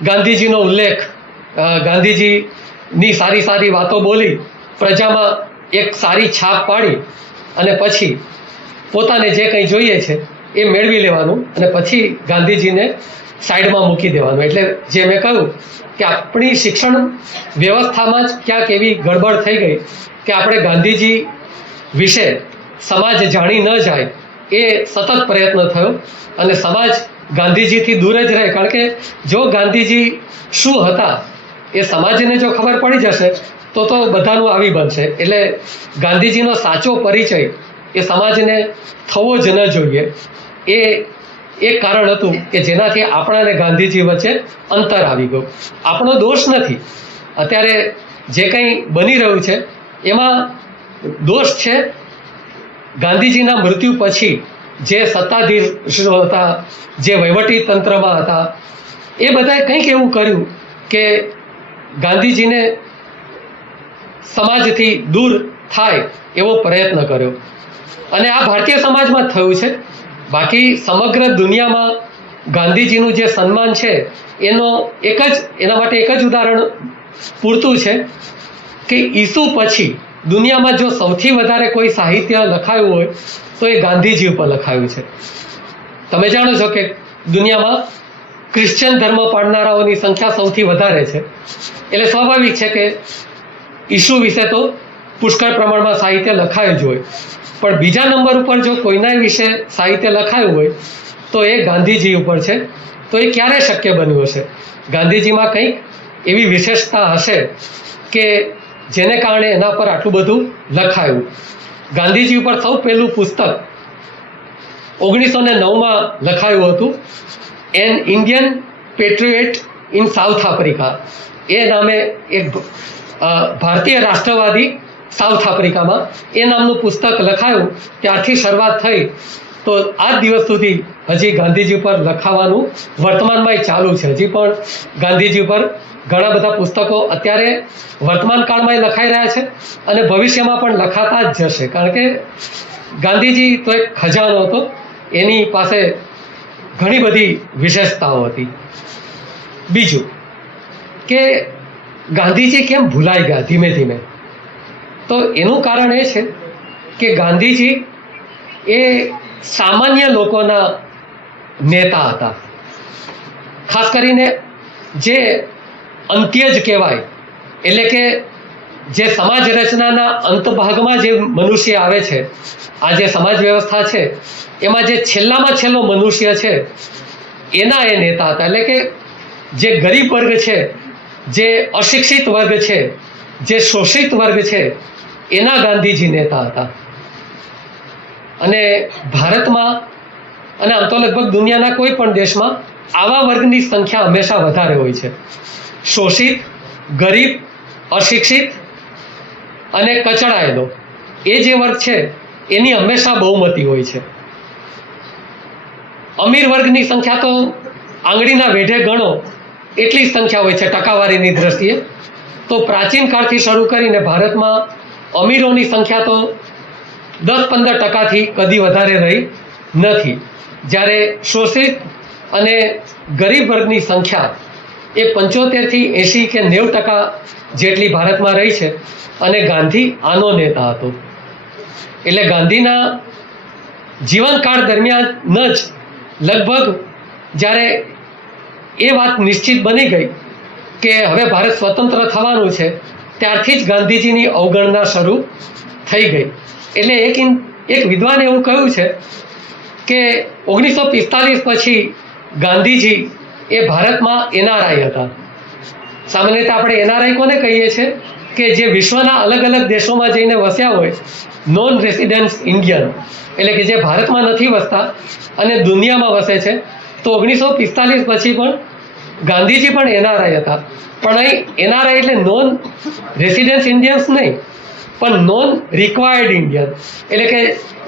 ગાંધીજીનો ઉલ્લેખ, ગાંધીજીની સારી સારી વાતો બોલી, પ્રજામાં એક સારી છાપ પાડી, અને પછી પોતાને જે કંઈ જોઈએ છે એ મેળવી લેવાનું, અને પછી ગાંધીજીને સાઈડમાં મૂકી દેવાનું. એટલે જે મેં કહ્યું કે આપણી શિક્ષણ વ્યવસ્થામાં જ ક્યાંક એવી ગડબડ થઈ ગઈ કે આપણે ગાંધીજી વિશે સમાજ જાણી ન જાય એ સતત પ્રયત્ન થયો, અને સમાજ ગાંધીજીથી દૂર જ રહે. કારણ કે જો ગાંધીજી શું હતા એ સમાજને જો ખબર પડી જશે તો બધાનું આવી બનશે. એટલે ગાંધીજીનો સાચો પરિચય એ સમાજને થવો જ ન જોઈએ. એ એક કારણ હતું કે જેનાથી આપણા અને ગાંધીજી વચ્ચે અંતર આવી ગયું. આપણો દોષ નથી. અત્યારે જે કંઈ બની રહ્યું છે એમાં દોષ છે ગાંધીજીના મૃત્યુ પછી જે સત્તાધીશો હતા, જે વહીવટી તંત્રમાં હતા, એ બધાએ કંઈક એવું કર્યું કે ગાંધીજીને સમાજથી દૂર થાય એવો પ્રયત્ન કર્યો. અને આ ભારતીય સમાજમાં જ થયું છે. બાકી સમગ્ર દુનિયામાં ગાંધીજીનું જે સન્માન છે એના માટે એક જ ઉદાહરણ પૂરતું છે કે ઈસુ પછી દુનિયામાં જો સૌથી વધારે કોઈ સાહિત્ય લખાયું હોય તો એ ગાંધીજી ઉપર લખાયું છે. તમે જાણો છો કે દુનિયામાં ક્રિશ્ચિયન ધર્મ પાળનારાઓની સંખ્યા સૌથી વધારે છે. એટલે સ્વાભાવિક છે કે ઈસુ વિશે તો પુષ્કળ પ્રમાણમાં સાહિત્ય લખાયું જ હોય, પણ બીજા નંબર ઉપર જો કોઈના વિશે સાહિત્ય લખાયું હોય તો એ ગાંધીજી ઉપર છે. તો એ ક્યારે શક્ય બન્યું હશે? ગાંધીજીમાં કંઈક એવી વિશેષતા હશે કે જેને કારણે એના પર આટલું બધું લખાયું. ગાંધીજી ઉપર સૌ પહેલું પુસ્તક 1909માં લખાયું હતું, an Indian patriot in South Africa. એ નામે એક ભારતીય રાષ્ટ્રવાદી સાઉથ આફ્રિકામાં એ નામનું પુસ્તક લખાયું. ત્યારથી શરૂઆત થઈ તો આજ દિવસ સુધી હજી ગાંધીજી પર લખાવાનું વર્તમાનમાં ચાલુ છે. હજી પણ ગાંધીજી પર ઘણા બધા પુસ્તકો અત્યારે વર્તમાન કાળમાં લખાઈ રહ્યા છે અને ભવિષ્યમાં પણ લખાતા જ જશે. કારણ કે ગાંધીજી તો એક ખજાનો હતો, એની પાસે ઘણી બધી વિશેષતાઓ હતી. બીજું કે ગાંધીજી કેમ ભૂલાઈ ગયા ધીમે ધીમે? તો એનું કારણ એ છે કે ગાંધીજી એ સામાન્ય લોકોના નેતા હતા. ખાસ કરીને જે અંત્યજ કહેવાય, એટલે કે જે સમાજ રચનાના અંતભાગમાં જે મનુષ્ય આવે છે, આ જે સમાજ વ્યવસ્થા છે એમાં જે છેલ્લામાં છેલ્લો મનુષ્ય છે એના એ નેતા હતા. એટલે કે જે ગરીબ વર્ગ છે, જે અશિક્ષિત વર્ગ છે, જે શોષિત વર્ગ છે એના ગાંધીજી નેતા હતા. અને ભારતમાં અને આમ તો લગભગ દુનિયાના કોઈ પણ દેશમાં આવા વર્ગની સંખ્યા હંમેશા વધારે હોય છે. શોષિત, ગરીબ, અશિક્ષિત અને કચડાયેલો એ જે વર્ગ છે એની હંમેશા બહુમતી હોય છે. અમીર વર્ગની સંખ્યા તો આંગળીના વેઢે ગણો એટલી સંખ્યા હોય છે ટકાવારીની દ્રષ્ટિએ. તો પ્રાચીન કાળથી શરૂ કરીને ભારતમાં અમીરોની સંખ્યા તો 10-15% કદી વધારે રહી નથી, જ્યારે શોષિત અને ગરીબ વર્ગની સંખ્યા એ 75થી 80 કે 90% જેટલી ભારતમાં રહી છે. અને ગાંધી આનો નેતા હતો. એટલે ગાંધીના જીવનકાળ દરમિયાન જ લગભગ જ્યારે એ વાત નિશ્ચિત બની ગઈ કે હવે ભારત સ્વતંત્ર થવાનું છે, ત્યારથી જ ગાંધીજીની અવગણના શરૂ થઈ ગઈ. એટલે એક વિદ્વાને એવું કહ્યું છે કે 1945 પછી ગાંધીજી એ ભારતમાં એનઆરઆઈ હતા. સામાન્ય રીતે આપણે એનઆરઆઈ કોને કહીએ છીએ કે જે વિશ્વના અલગ અલગ દેશોમાં જઈને વસ્યા હોય, નોન રેસિડેન્સ ઇન્ડિયન, એટલે કે જે ભારતમાં નથી વસતા અને દુનિયામાં વસે છે. તો 1945 પછી પણ ગાંધીજી પણ એનઆરઆઈ હતા. પણ અહીં એનઆરઆઈ એટલે નોન રેસિડેન્સ ઇન્ડિયન્સ નહીં, પણ નોન રિક્વાયર્ડ ઇન્ડિયન, એટલે કે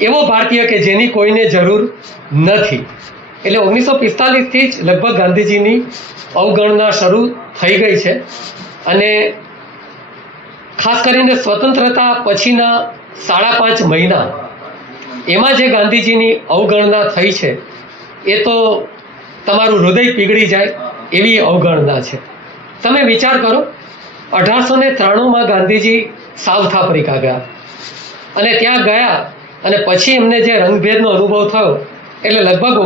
એવો ભારતીય કે જેની કોઈને જરૂર નથી. એટલે 1945થી જ લગભગ ગાંધીજીની અવગણના શરૂ થઈ ગઈ છે. અને ખાસ કરીને સ્વતંત્રતા પછીના 5.5 મહિના એમાં જે ગાંધીજીની અવગણના થઈ છે એ તો તમારું હૃદય પીગળી જાય એવી અવગણના છે. તમે વિચાર કરો, 1893માં ગાંધીજી સાઉથ આફ્રિકા ગયા અને ત્યાં ગયા અને પછી એમને જે રંગભેદનો અનુભવ થયો, એટલે લગભગ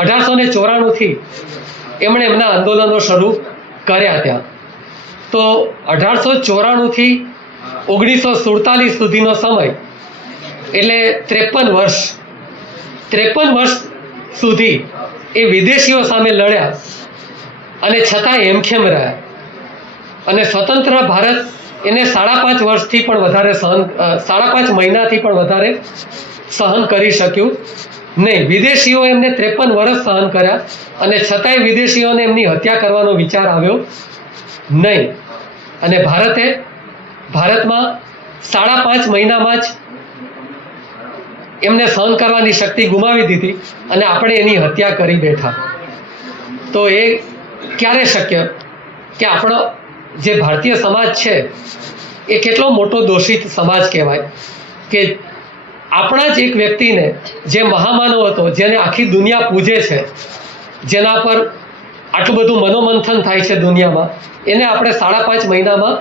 1894થી એમણે એમના આંદોલનો શરૂ કર્યા ત્યાં. તો 1894થી 1947 સુધીનો સમય એટલે 53 વર્ષ સુધી એ વિદેશીઓ સામે લડ્યા અને છતાં હેમખેમ રહ્યા. અને સ્વતંત્ર ભારત એને 5.5 વર્ષથી પણ વધારે 5.5 મહિનાથી પણ વધારે સહન કરી શક્યું નહીં. વિદેશીઓ એમને 53 વર્ષ સહન કર્યા અને છતાંય વિદેશીઓને એમની હત્યા કરવાનો વિચાર આવ્યો નહીં. અને ભારતમાં 5.5 મહિનામાં જ એમને સહન કરવાની શક્તિ ગુમાવી દીધી અને આપણે એની હત્યા કરી બેઠા. તો એ ક્યારે શક્ય કે આપણો જે ભારતીય સમાજ છે એ કેટલો મોટો દોષિત સમાજ કહેવાય કે આપણા જ એક વ્યક્તિને જે મહામાનવ હતો, જેને આખી દુનિયા પૂજે છે, જેના પર આટલું બધું મનોમંથન થાય છે દુનિયામાં, એને આપણે 5.5 મહિનામાં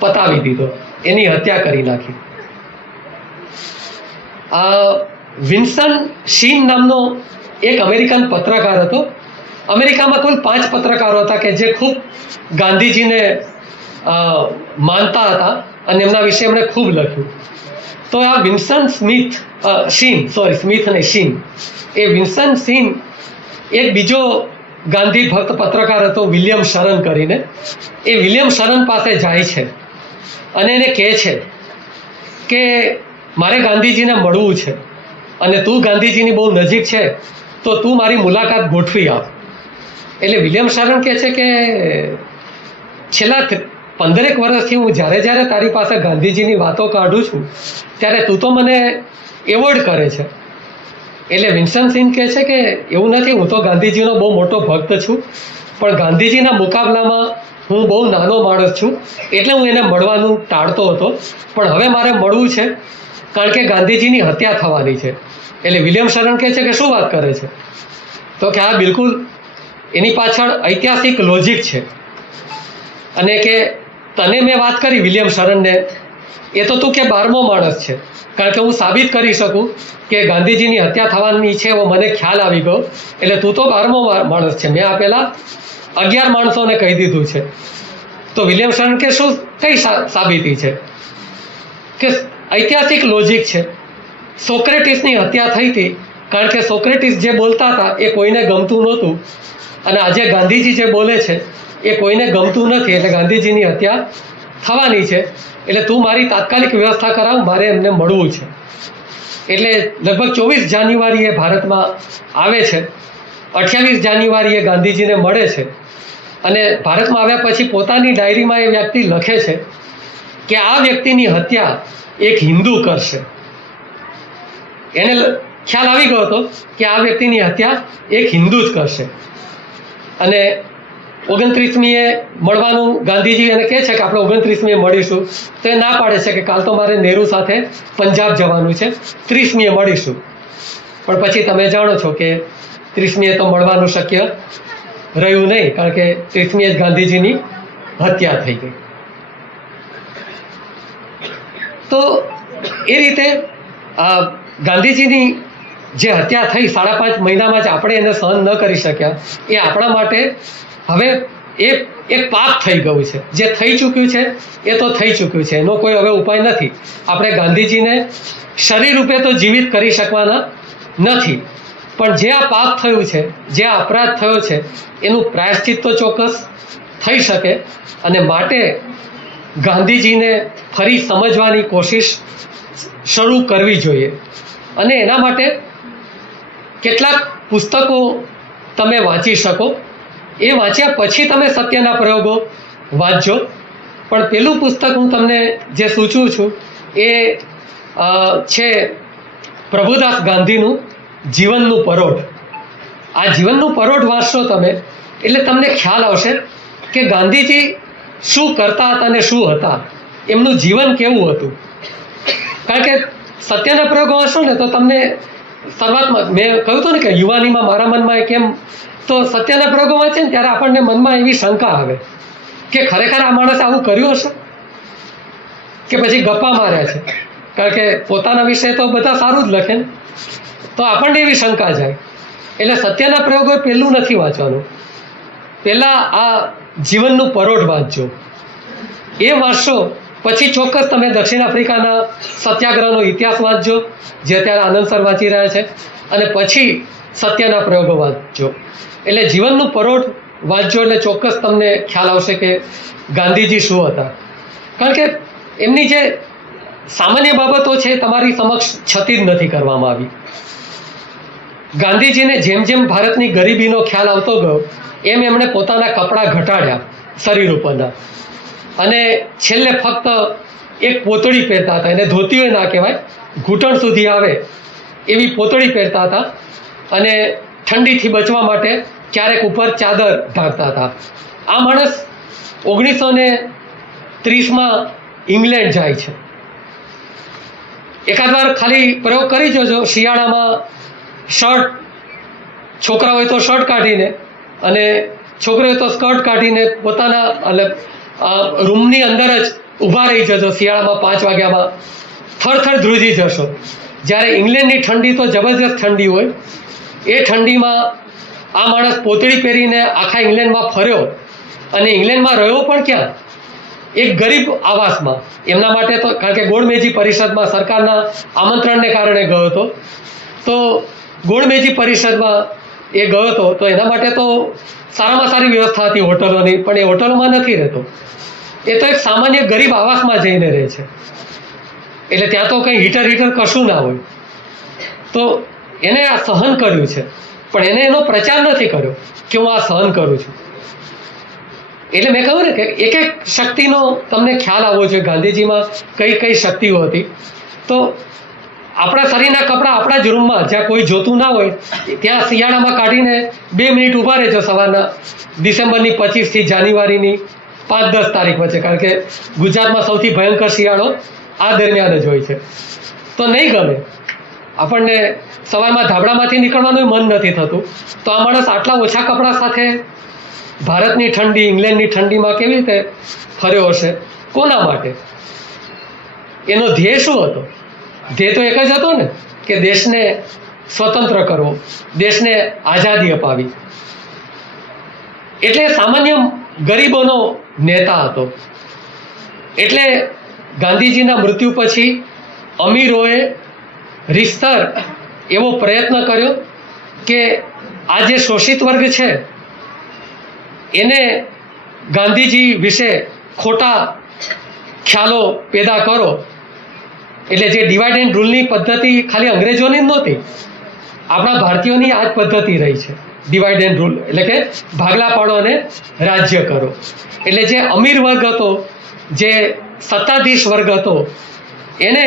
પતાવી દીધો, એની હત્યા કરી નાખી. વિન્સ્ટન શીન નામનો એક અમેરિકન પત્રકાર હતો. અમેરિકામાં કુલ 5 પત્રકારો હતા કે જે ખૂબ ગાંધીજીને માનતા હતા અને એમના વિશે એમણે ખૂબ લખ્યું. તો આ વિન્સ્ટન શીન એ વિન્સ્ટન શીન એક બીજો ગાંધી ભક્ત પત્રકાર હતો, વિલિયમ શરણ કરીને. એ વિલિયમ શરણ પાસે જાય છે અને એને કહે છે કે મારે ગાંધીજીને મળવું છે અને તું ગાંધીજીની બહુ નજીક છે, તો તું મારી મુલાકાત ગોઠવી આપ. એટલે વિલિયમ શરણ કહે છે કે છેલ્લા 15 વર્ષથી હું જ્યારે તારી પાસે ગાંધીજીની વાતો કાઢું છું ત્યારે તું તો મને એવોર્ડ કરે છે. એટલે વિન્સ્ટન શીન કહે છે કે એવું નથી, હું તો ગાંધીજીનો બહુ મોટો ભક્ત છું, પણ ગાંધીજીના મુકાબલામાં હું બહુ નાનો માણસ છું, એટલે હું એને મળવાનું ટાળતો હતો. પણ હવે મારે મળવું છે કારણ કે ગાંધીજીની હત્યા થવાની છે. એટલે વિલિયમ શરણ કહે છે કે શું વાત કરે છે? તો કે આ બિલકુલ એની પાછળ ઐતિહાસિક લોજિક છે. અને કે તને મેં વાત કરી વિલિયમ શરણને એ તો તું કે 12મો માણસ છે, કારણ કે હું સાબિત કરી શકું કે ગાંધીજીની હત્યા થવાની છે એવો મને ખ્યાલ આવી ગયો, એટલે તું તો 12મો માણસ છે. મેં આ પહેલા 11 માણસોને કહી દીધું છે. તો વિલિયમ શરણ કે શું કઈ સાબિતી છે કે ઐતિહાસિક લોજિક છે. સોક્રેટિસની હત્યા થઈ હતી કારણ કે સોક્રેટિસ જે બોલતા હતા એ કોઈને ગમતું નહોતું, અને આજે ગાંધીજી જે બોલે છે એ કોઈને ગમતું નથી, એટલે ગાંધીજીની હત્યા થવાની છે. એટલે તું મારી તાત્કાલિક વ્યવસ્થા કરાવ, મારે એમને મળવું છે. એટલે લગભગ 24 જાન્યુઆરીએ ભારતમાં આવે છે, 28 જાન્યુઆરીએ ગાંધીજીને મળે છે, અને ભારતમાં આવ્યા પછી પોતાની ડાયરીમાં એ વ્યક્તિ લખે છે કે આ વ્યક્તિની હત્યા એક હિન્દુ કરશે. એને ખ્યાલ આવી ગયો હતો કે આ વ્યક્તિની હત્યા એક હિન્દુ જ કરશે. અને 29મીએ મળવાનું ગાંધીજી એને કહે છે કે આપણે 29મીએ મળીશું, તો એ ના પાડે છે કે કાલ તો મારે નહેરુ સાથે પંજાબ જવાનું છે, 30મીએ મળીશું. પણ પછી તમે જાણો છો કે 30મીએ તો મળવાનું શક્ય રહ્યું નહીં, કારણ કે 30મીએ જ ગાંધીજીની હત્યા થઈ ગઈ. તો એ રીતે ગાંધીજીની જે હત્યા થઈ 5.5 મહિનામાં જ આપણે એને સહન ન કરી શક્યા, એ આપણા માટે હવે એક પાપ થઈ ગયું છે. જે થઈ ચૂક્યું છે એ તો થઈ ચૂક્યું છે, એનો કોઈ હવે ઉપાય નથી. આપણે ગાંધીજીને શરીર રૂપે તો જીવિત કરી શકવાના નથી, પણ જે આ પાપ થયું છે, જે આ અપરાધ થયો છે, એનું પ્રાયશ્ચિત તો ચોક્કસ થઈ શકે. અને માટે ગાંધીજીને ફરી સમજવાની કોશિશ શરૂ કરવી જોઈએ. અને એના માટે કેટલાક પુસ્તકો તમે વાંચી શકો. એ વાંચ્યા પછી તમે સત્યના પ્રયોગો વાંચજો. પણ પેલું પુસ્તક હું તમને જે સૂચવું છું એ છે પ્રભુદાસ ગાંધીનું જીવનનું પરોઢ. આ જીવનનું પરોઢ વાંચશો તમે એટલે તમને ખ્યાલ આવશે કે ગાંધીજી શું કરતા હતા અને શું હતા, એમનું જીવન કેવું હતું. કારણ કે સત્યના પ્રયોગો વાંચશો ને તો તમને શરૂઆતમાં મેં કહ્યું હતું ને કે યુવાનીમાં મારા મનમાં કેમ, તો સત્યના પ્રયોગો વાંચે ને ત્યારે આપણને મનમાં એવી શંકા આવે કે ખરેખર આ માણસે આવું કર્યું હશે કે પછી ગપ્પા માર્યા છે. કારણ કે પોતાના વિશે તો બધા સારું જ લખે ને, તો આપણને એવી શંકા જાય. એટલે સત્યના પ્રયોગો પહેલું નથી વાંચવાનું, પહેલાં આ જીવનનું પરોઢ વાંચજો. એ વાંચશો પછી ચોક્કસ તમે દક્ષિણ આફ્રિકાના સત્યાગ્રહનો ઇતિહાસ વાંચજો, જે અત્યારે આનંદ સર વાંચી રહ્યા છે, અને પછી સત્યના પ્રયોગો વાંચજો. એટલે જીવનનું પરોઢ વાંચજો એટલે ચોક્કસ તમને ખ્યાલ આવશે કે ગાંધીજી શું હતા. કારણ કે એમની જે સામાન્ય બાબતો છે તમારી સમક્ષ છતી જ નથી કરવામાં આવી. ગાંધીજીને જેમ જેમ ભારતની ગરીબીનો ખ્યાલ આવતો ગયો એમ એમણે પોતાના કપડાં ઘટાડ્યા શરીર ઉપરના, અને છેલ્લે ફક્ત એક પોતળી પહેરતા હતા. એને ધોતીઓ ના કહેવાય, ઘૂંટણ સુધી આવે એવી પોતળી પહેરતા હતા, અને ઠંડીથી બચવા માટે ક્યારેક ઉપર ચાદર ઢાંકતા હતા. આ માણસ 1930માં ઇંગ્લેન્ડ જાય છે. એકાદ વાર ખાલી પ્રયોગ કરી જોજો, શિયાળામાં શર્ટ, છોકરા હોય તો શર્ટ કાઢીને અને છોકરીઓ તો સ્કર્ટ કાઢીને પોતાના રૂમની અંદર જ ઊભા રહી જજો શિયાળામાં 5 વાગ્યામાં, થરથર ધ્રુજી જશો. જ્યારે ઇંગ્લેન્ડની ઠંડી તો જબરજસ્ત ઠંડી હોય, એ ઠંડીમાં આ માણસ પોતળી પહેરીને આખા ઇંગ્લેન્ડમાં ફર્યો, અને ઇંગ્લેન્ડમાં રહ્યો પણ ક્યાં? એક ગરીબ આવાસમાં. એમના માટે તો કારણ કે ગોળમેજી પરિષદમાં સરકારના આમંત્રણને કારણે ગયો હતો, તો ગોળમેજી પરિષદમાં એ ગયો હતો, તો એના માટે તો સારામાં સારી વ્યવસ્થા હતી હોટલોની, પણ એ હોટલોમાં નથી રહેતો. એ તો એક સામાન્ય ગરીબ આવાસમાં જઈને રહે છે. એટલે ત્યાં તો કંઈ હીટર કશું ના હોય. તો એને આ સહન કર્યું છે, પણ એને એનો પ્રચાર નથી કર્યો કે હું આ સહન કરું છું. એટલે મેં કહ્યું ને કે એક એક શક્તિનો તમને ખ્યાલ આવવો જોઈએ ગાંધીજીમાં કઈ કઈ શક્તિઓ હતી. તો આપણા શરીરના કપડાં આપણા જ રૂમમાં, જ્યાં કોઈ જોતું ના હોય ત્યાં શિયાળામાં કાઢીને 2 મિનિટ ઊભા રહેજો સવારના, ડિસેમ્બરની 25 થી જાન્યુઆરીની 5-10 તારીખ વચ્ચે. કારણ કે ગુજરાતમાં સૌથી ભયંકર શિયાળો આ દરમિયાન જ હોય છે. તો નહીં ગમે આપણને, સવારમાં ધાબળામાંથી નીકળવાનું મન નથી થતું. તો આ માણસ આટલા ઓછા કપડાં સાથે ભારતની ઠંડી, ઇંગ્લેન્ડની ઠંડીમાં કેવી રીતે ફર્યો હશે? કોના માટે? એનો ધ્યેય શું હતો? ધ્યેય તો એક જ હતો ને, કે દેશને સ્વતંત્ર કરવો, દેશને આઝાદી અપાવી. એટલે સામાન્ય ગરીબોનો નેતા હતો. એટલે ગાંધીજીના મૃત્યુ પછી અમીરોએ રીતસર એવો પ્રયત્ન કર્યો કે આ જે શોષિત વર્ગ છે એને ગાંધીજી વિશે ખોટા ખ્યાલો પેદા કરો. એટલે જે ડિવાઇડ એન્ડ રૂલની પદ્ધતિ ખાલી અંગ્રેજોની જ નહોતી, આપણા ભારતીયોની આ જ પદ્ધતિ રહી છે, ડિવાઇડ એન્ડ રૂલ, એટલે કે ભાગલા પાડો અને રાજ્ય કરો. એટલે જે અમીર વર્ગ હતો, જે સત્તાધીશ વર્ગ હતો, એને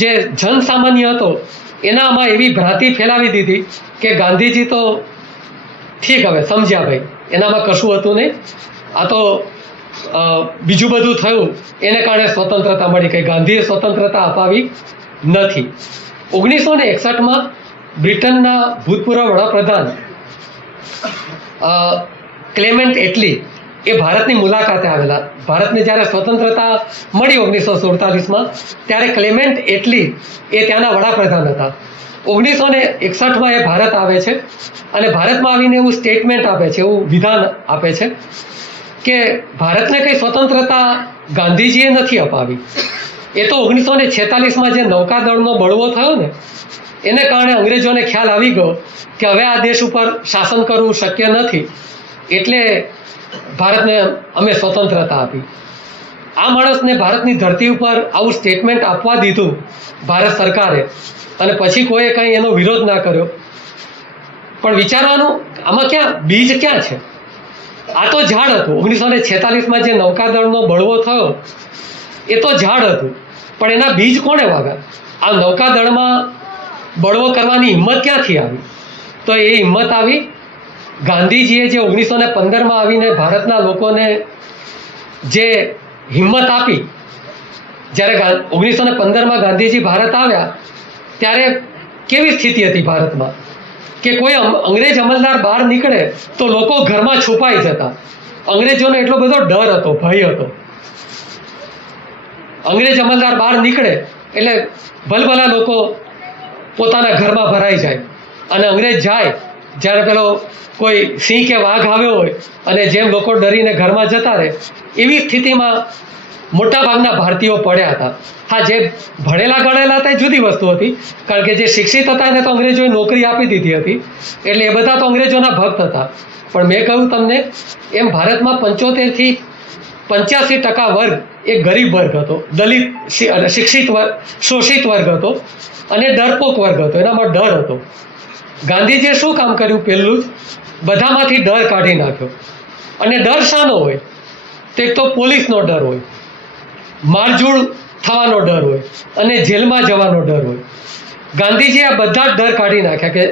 જે જનસામાન્ય હતો એનામાં એવી ભ્રાંતિ ફેલાવી દીધી કે ગાંધીજી તો ઠીક, હવે સમજ્યા ભાઈ, એનામાં કશું હતું નહીં, આ તો બીજું બધું થયું એને કારણે સ્વતંત્રતા મળી, કે ગાંધીએ સ્વતંત્રતા અપાવી નથી. 1961માં બ્રિટનના ભૂતપૂર્વ વડાપ્રધાન ક્લેમેન્ટ એટલી એ ભારતની મુલાકાતે આવેલા. ભારતને જ્યારે સ્વતંત્રતા મળી 1947માં, ત્યારે ક્લેમેન્ટ એટલી એ ત્યાંના વડાપ્રધાન હતા. 1961માં એ ભારત આવે છે અને ભારતમાં આવીને એવું સ્ટેટમેન્ટ આપે છે, એવું વિધાન આપે છે કે ભારતને કંઈ સ્વતંત્રતા ગાંધીજીએ નથી અપાવી. એ તો 1946માં જે નૌકાદળનો બળવો થયો ને એને કારણે અંગ્રેજોને ખ્યાલ આવી ગયો કે હવે આ દેશ ઉપર શાસન કરવું શક્ય નથી, એટલે ભારતને અમે સ્વતંત્રતા આપી. આ માણસને ભારતની ધરતી ઉપર આવું સ્ટેટમેન્ટ આપવા દીધું ભારત સરકારે, અને પછી કોઈએ કંઈ એનો વિરોધ ના કર્યો. પણ વિચારવાનું, આમાં ક્યાં બીજ ક્યાં છે? આ તો ઝાડ હતું. 1946માં જે નૌકાદળનો બળવો થયો એ તો ઝાડ હતું, પણ એના બીજ કોણે વાવ્યા? આ નૌકાદળમાં બળવો કરવાની હિંમત ક્યાંથી આવી? તો એ હિંમત આવી ગાંધીજીએ જે 1915માં આવીને ભારતના લોકોને જે હિંમત આપી. જ્યારે 1915માં ગાંધીજી ભારત આવ્યા ત્યારે કેવી સ્થિતિ હતી ભારતમાં કે કોઈ અંગ્રેજ અમલદાર બહાર નીકળે તો લોકો ઘરમાં છુપાઈ જતા. અંગ્રેજોને એટલો બધો ડર હતો, ભય હતો. અંગ્રેજ અમલદાર બહાર નીકળે એટલે ભલભલા લોકો પોતાના ઘરમાં ભરાઈ જાય, અને અંગ્રેજ જાય જ્યારે પેલો કોઈ સિંહ કે વાઘ આવ્યો હોય અને જેમ લોકો ડરીને ઘરમાં જતા રહે, એવી સ્થિતિમાં મોટાભાગના ભારતીયો પડ્યા હતા. હા, જે ભણેલા ગણેલા હતા એ જુદી વસ્તુ હતી, કારણ કે જે શિક્ષિત હતા એને તો અંગ્રેજોએ નોકરી આપી દીધી હતી, એટલે એ બધા તો અંગ્રેજોના ભક્ત હતા. પણ મેં કહ્યું તમને એમ, ભારતમાં 75થી 85% વર્ગ એ ગરીબ વર્ગ હતો, દલિત અને શિક્ષિત વર્ગ, શોષિત વર્ગ હતો, અને ડરપોક વર્ગ હતો. એનામાં ડર હતો. ગાંધીજીએ શું કામ કર્યું? પહેલું જ બધામાંથી ડર કાઢી નાખ્યો. અને ડર શાનો હોય? તો એક તો પોલીસનો ડર હોય, મારઝૂડ થવાનો ડર હોય, અને જેલમાં જવાનો ડર હોય. ગાંધીજીએ આ બધા જ ડર કાઢી નાખ્યા, કે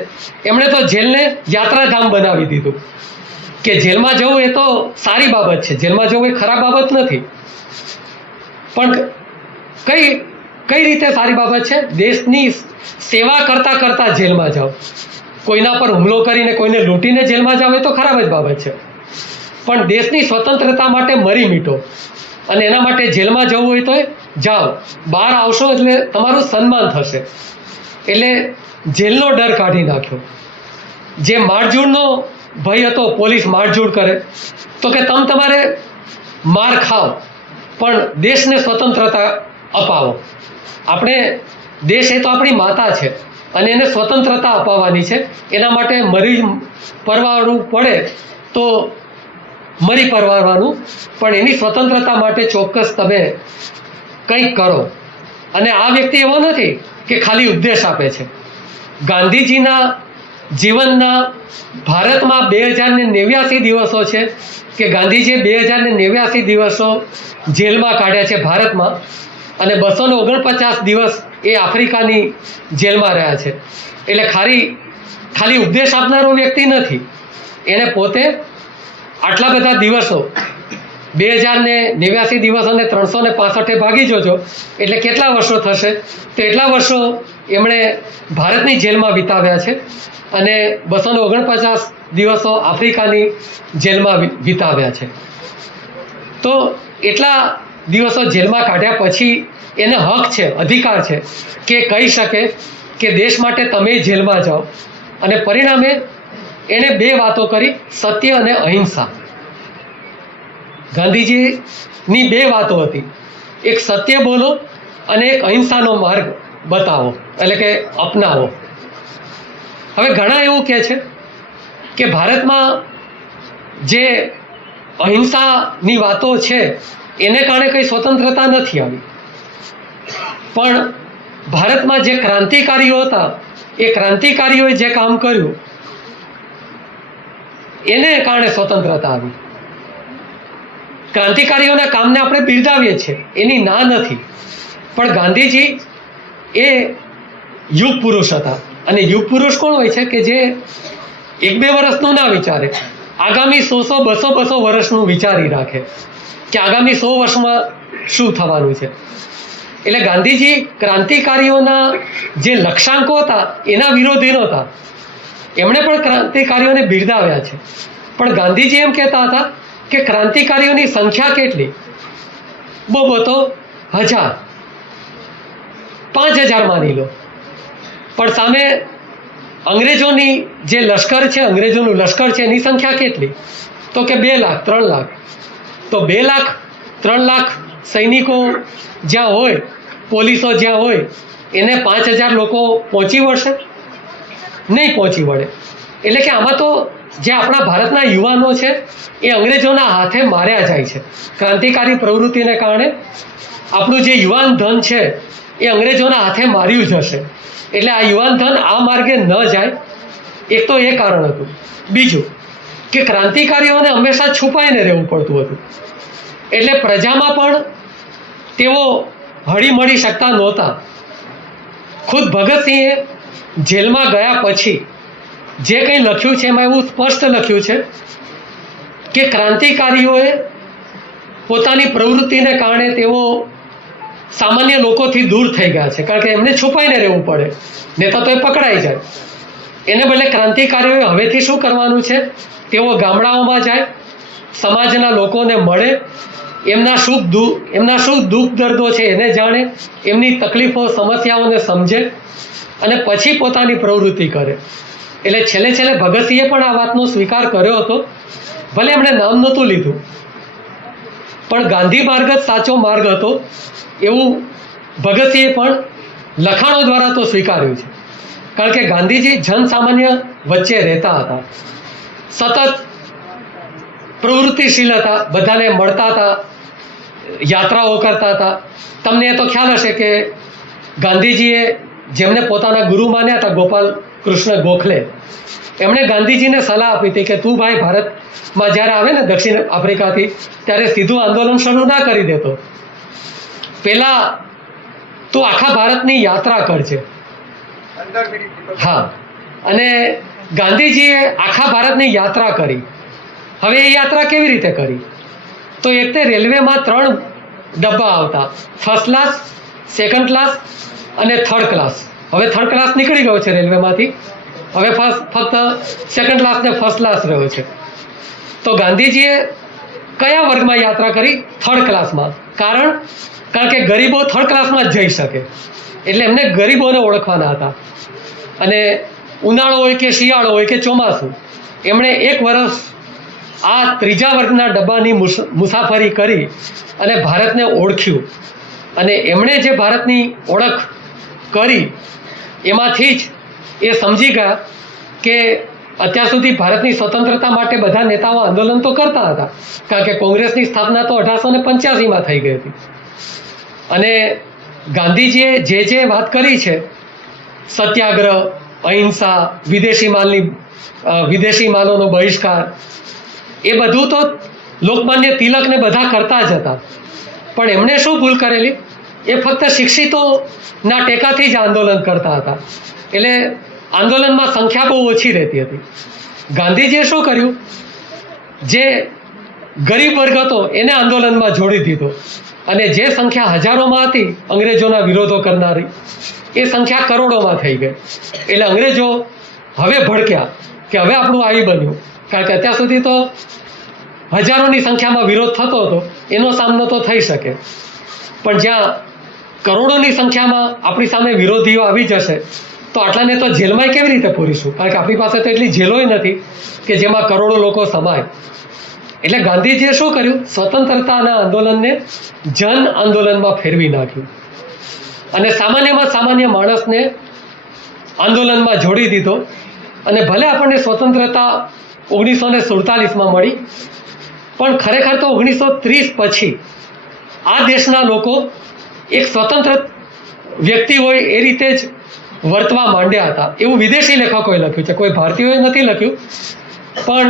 એમણે તો જેલને યાત્રાધામ બનાવી દીધું, કે જેલમાં જવું એ તો સારી બાબત છે, જેલમાં જવું એ ખરાબ બાબત નથી. પણ કઈ રીતે સારી બાબત છે? દેશની સેવા કરતા કરતા જેલમાં જાઓ. કોઈના પર હુમલો કરીને, કોઈને લૂંટીને જેલમાં જાઓ એ તો ખરાબ જ બાબત છે. પણ દેશની સ્વતંત્રતા માટે મરી મીટો, અને એના માટે જેલમાં જવું હોય તો જાઓ, બહાર આવશો એટલે તમારું સન્માન થશે. એટલે જેલનો ડર કાઢી નાખ્યો. જે મારઝૂડનો ભય હતો, પોલીસ મારઝૂડ કરે તો કે તમારે માર ખાઓ પણ દેશને સ્વતંત્રતા અપાવો. આપણે દેશ એ તો આપણી માતા છે અને એને સ્વતંત્રતા અપાવવાની છે. એના માટે મરી પરવાનું પડે તો મરી પરવાનું, પણ એની સ્વતંત્રતા માટે ચોક્કસ તમે કંઈક કરો. અને આ વ્યક્તિ એવો નથી કે ખાલી ઉપદેશ આપે છે. ગાંધીજીના જીવનના ભારતમાં 2089 દિવસો છે કે ગાંધીજીએ 2089 દિવસો જેલમાં કાઢ્યા છે ભારતમાં, અને 249 દિવસ એ આફ્રિકાની જેલમાં રહ્યા છે. એટલે ખાલી ઉપદેશ આપનારો વ્યક્તિ નથી. એણે પોતે આટલા બધા દિવસો 2089 દિવસોને 365 ભાગી જોજો એટલે કેટલા વર્ષો થશે? તો એટલા વર્ષો એમણે ભારતની જેલમાં વિતાવ્યા છે, અને 249 દિવસો આફ્રિકાની જેલમાં વિતાવ્યા છે. તો એટલા દિવસો જેલમાં કાઢ્યા પછી એને હક છે, અધિકાર છે કે કહી શકે કે દેશ માટે તમે જેલમાં જાઓ. અને પરિણામે એણે બે વાતો કરી, સત્ય અને અહિંસા. ગાંધીજીની બે વાતો હતી, એક સત્ય બોલો અને એક અહિંસાનો માર્ગ બતાવો, એટલે કે અપનાવો. હવે ઘણા એવું કહે છે કે ભારતમાં જે અહિંસાની વાતો છે એને કારણે કંઈ સ્વતંત્રતા નથી આવી, પણ ભારતમાં જે ક્રાંતિકારીઓ હતા એ ક્રાંતિકારીઓએ જે કામ કર્યું એને કારણે સ્વતંત્રતા આવી. ક્રાંતિકારીઓના કામને આપણે બિરદાવીએ છીએ, એની ના નથી, પણ ગાંધીજી એ યુગ પુરુષ હતા. અને યુગ પુરુષ કોણ હોય છે કે જે 1-2 વર્ષનું ના વિચારે, આગામી 100-200 વર્ષનું વિચારી રાખે કે આગામી 100 વર્ષમાં શું થવાનું છે. એટલે ગાંધીજી ક્રાંતિકારીઓના જે લક્ષ્યાંકો હતા એના વિરોધી નહોતા, એમણે પણ ક્રાંતિકારીઓને બિરદાવ્યા છે. પણ ગાંધીજી એમ કહેતા હતા કે ક્રાંતિકારીઓની સંખ્યા કેટલી, બહુ તો 1000, 5000 માની લો, પણ સામે અંગ્રેજોની જે લશ્કર છે, અંગ્રેજોનું લશ્કર છે એની સંખ્યા કેટલી, તો કે 2 લાખ 3 લાખ. તો 2 લાખ 3 લાખ સૈનિકો જ્યાં હોય, પોલીસો જ્યાં હોય, એને 5000 લોકો પહોંચી વળશે? નહીં પહોંચી વળે. એટલે કે આમાં તો જે આપણા ભારતના યુવાનો છે એ અંગ્રેજોના હાથે માર્યા જાય છે. ક્રાંતિકારી પ્રવૃત્તિને કારણે આપણું જે યુવાન ધન છે એ અંગ્રેજોના હાથે માર્યું જશે. એટલે આ યુવાન ધન આ માર્ગે ન જાય, એક તો એ કારણ હતું. બીજું કે ક્રાંતિકારીઓને હંમેશા છુપાઈને રહેવું પડતું હતું, એટલે પ્રજામાં પણ તેઓ હળી મળી શકતા નહોતા. ખુદ ભગતસિંહે જેલમાં ગયા પછી જે કંઈ લખ્યું છે એમાં એવું સ્પષ્ટ લખ્યું છે કે ક્રાંતિકારીઓએ પોતાની પ્રવૃત્તિને કારણે તેઓ સામાન્ય લોકોથી દૂર થઈ ગયા છે, કારણ કે એમને છુપાઈને રહેવું પડે, નેતા તો એ પકડાઈ જાય. એને બદલે ક્રાંતિકારીઓએ હવેથી શું કરવાનું છે, તેઓ ગામડાઓમાં જાય, સમાજના લોકોને મળે, એમના સુખ દુઃખ દર્દો છે એને જાણે, એમની તકલીફો સમસ્યાઓને સમજે અને પછી પોતાની પ્રવૃત્તિ કરે. એટલે છેલ્લે ભગતસિંહે પણ આ વાતનો સ્વીકાર કર્યો હતો, ભલે એમણે નામ નહોતું લીધું, પણ ગાંધી માર્ગ જ સાચો માર્ગ હતો એવું ભગતસિંહે પણ લખાણો દ્વારા તો સ્વીકાર્યું છે. કારણ કે ગાંધીજી જનસામાન્ય વચ્ચે રહેતા હતા, સતત પ્રવૃત્તિશીલ હતા, બધાને મળતા હતા, યાત્રાઓ કરતા હતા. તમને એ તો ખ્યાલ હશે કે ગાંધીજીએ જેમને પોતાના ગુરુ માન્યા હતા, ગોપાલ કૃષ્ણ ગોખલે, એમણે ગાંધીજીને સલાહ આપી હતી કે તું ભાઈ ભારતમાં જ્યારે આવે ને દક્ષિણ આફ્રિકાથી, ત્યારે સીધું આંદોલન શરૂ ના કરી દેતો, પહેલા તું આખા ભારતની યાત્રા કરજે. હા, અને ગાંધીજીએ આખા ભારતની યાત્રા કરી. હવે એ યાત્રા કેવી રીતે કરી, તો એક તે રેલવેમાં 3 ડબ્બા આવતા, ફર્સ્ટ ક્લાસ, સેકન્ડ ક્લાસ અને થર્ડ ક્લાસ. હવે થર્ડ ક્લાસ નીકળી ગયો છે રેલવેમાંથી, હવે ફક્ત સેકન્ડ ક્લાસ ને ફર્સ્ટ ક્લાસ રહ્યો છે. તો ગાંધીજીએ કયા વર્ગમાં યાત્રા કરી? થર્ડ ક્લાસમાં. કારણ કે ગરીબો થર્ડ ક્લાસમાં જ જઈ શકે, એટલે એમને ગરીબોને ઓળખવાના હતા. અને ઉનાળો હોય કે શિયાળો હોય કે ચોમાસું, એમણે 1 વર્ષ આ 3જા વર્ગના ડબ્બાની મુસાફરી કરી અને ભારતને ઓળખ્યું. અને એમણે જે ભારતની ઓળખ કરી એમાંથી જ એ સમજી ગયા કે અત્યાર સુધી ભારતની સ્વતંત્રતા માટે બધા નેતાઓ આંદોલન તો કરતા હતા, કારણ કે કોંગ્રેસની સ્થાપના તો 1885માં થઈ ગઈ હતી. અને ગાંધીજીએ જે વાત કરી છે, સત્યાગ્રહ, અહિંસા, વિદેશી માલોનો બહિષ્કાર, એ બધું તો લોકમાન્ય તિલકને બધા કરતા જ હતા. પણ એમણે શું ભૂલ કરેલી? એ ફક્ત શિક્ષિતોના ટેકાથી જ આંદોલન કરતા હતા, એટલે આંદોલનમાં સંખ્યા બહુ ઓછી રહેતી હતી. ગાંધીજીએ શું કર્યું? જે ગરીબ વર્ગ હતો એને આંદોલનમાં જોડી દીધો, અને જે સંખ્યા હજારોમાં હતી અંગ્રેજોના વિરોધો કરનારી, એ સંખ્યા કરોડોમાં થઈ ગઈ. એટલે અંગ્રેજો હવે ભડક્યા કે હવે આપણું આવી બન્યું, કારણ કે અત્યાર સુધી તો હજારોની સંખ્યામાં વિરોધ થતો હતો એનો સામનો તો થઈ શકે, પણ જ્યાં કરોડોની સંખ્યામાં આપણી સામે વિરોધીઓ આવી જશે તો આટલાને તો જેલમાં કેવી રીતે પૂરીશું? કારણ કે આપણી પાસે તો એટલી જેલોય નથી કે જેમાં કરોડો લોકો સમાય. એટલે ગાંધીજીએ શું કર્યું? સ્વતંત્રતાના આંદોલનને જન આંદોલનમાં ફેરવી નાખ્યું અને સામાન્યમાં સામાન્ય માણસને આંદોલનમાં જોડી દીધો. અને ભલે આપણને સ્વતંત્રતા 1947માં મળી, પણ ખરેખર તો 1930 પછી આ દેશના લોકો એક સ્વતંત્ર વ્યક્તિ હોય એ રીતે જ વર્તવા માંડ્યા હતા. એવું વિદેશી લેખકોએ લખ્યું છે, કોઈ ભારતીયોએ નથી લખ્યું. પણ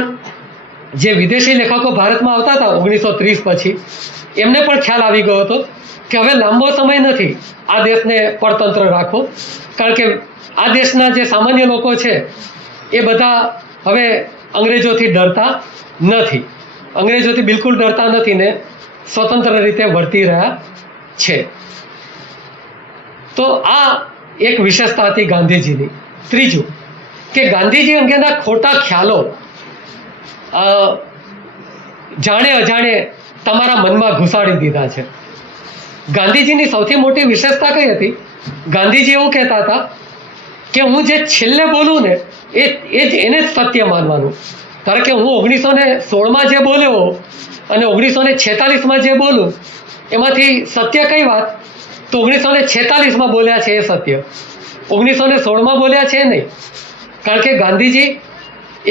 જે વિદેશી લેખકો ભારતમાં આવતા હતા 1930 પછી, એમને પણ ખ્યાલ આવી ગયો હતો કે હવે લાંબો સમય નથી આ દેશને પરતંત્ર રાખવો, કારણ કે આ દેશના જે સામાન્ય લોકો છે એ બધા હવે અંગ્રેજોથી ડરતા નથી, અંગ્રેજોથી બિલકુલ ડરતા નથી ને સ્વતંત્ર રીતે વર્તી રહ્યા છે. તો આ એક વિશેષતા હતી ગાંધીજીની. ત્રીજું કે ગાંધીજી અંગેના ખોટા ખ્યાલો જાણે અજાણે તમારા મનમાં ઘુસાડી દીધા છે. ગાંધીજીની સૌથી મોટી વિશેષતા કઈ હતી? ગાંધીજી એવું કહેતા હતા કે હું જે છેલ્લે બોલું ને એને જ સત્ય માનવાનું. કારણ કે હું 1916માં જે બોલ્યો અને 1946માં જે બોલું એમાંથી સત્ય કઈ વાત? તો 1946માં બોલ્યા છે એ સત્ય, 1916માં બોલ્યા છે નહીં. કારણ કે ગાંધીજી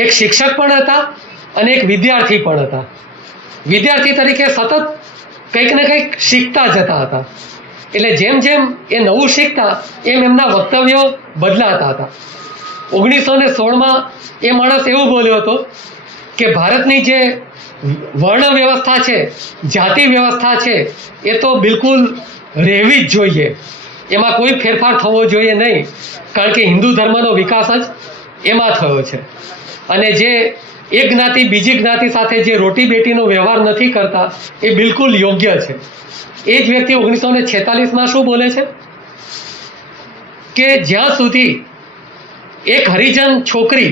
એક શિક્ષક પણ હતા અને એક વિદ્યાર્થી પણ હતા. વિદ્યાર્થી તરીકે સતત કંઈક ને કંઈક શીખતા જતા હતા. એટલે જેમ જેમ એ નવું શીખતા એમ એમના વક્તવ્યો બદલાતા હતા. 1916માં એ માણસ એવું બોલ્યો હતો કે ભારતની જે વર્ણ વ્યવસ્થા છે, જાતિ વ્યવસ્થા છે, એ તો બિલકુલ રહેવી જ જોઈએ, એમાં કોઈ ફેરફાર થવો જોઈએ નહીં, કારણ કે હિન્દુ ધર્મનો વિકાસ જ એમાં થયો છે. અને જે એક જ્ઞાતિ બીજી જ્ઞાતિ સાથે જે રોટી બેટીનો વ્યવહાર નથી કરતા એ બિલકુલ યોગ્ય છે. એ જ વ્યક્તિ 1946માં શું બોલે છે કે જ્યાં સુધી એક હરિજન છોકરી,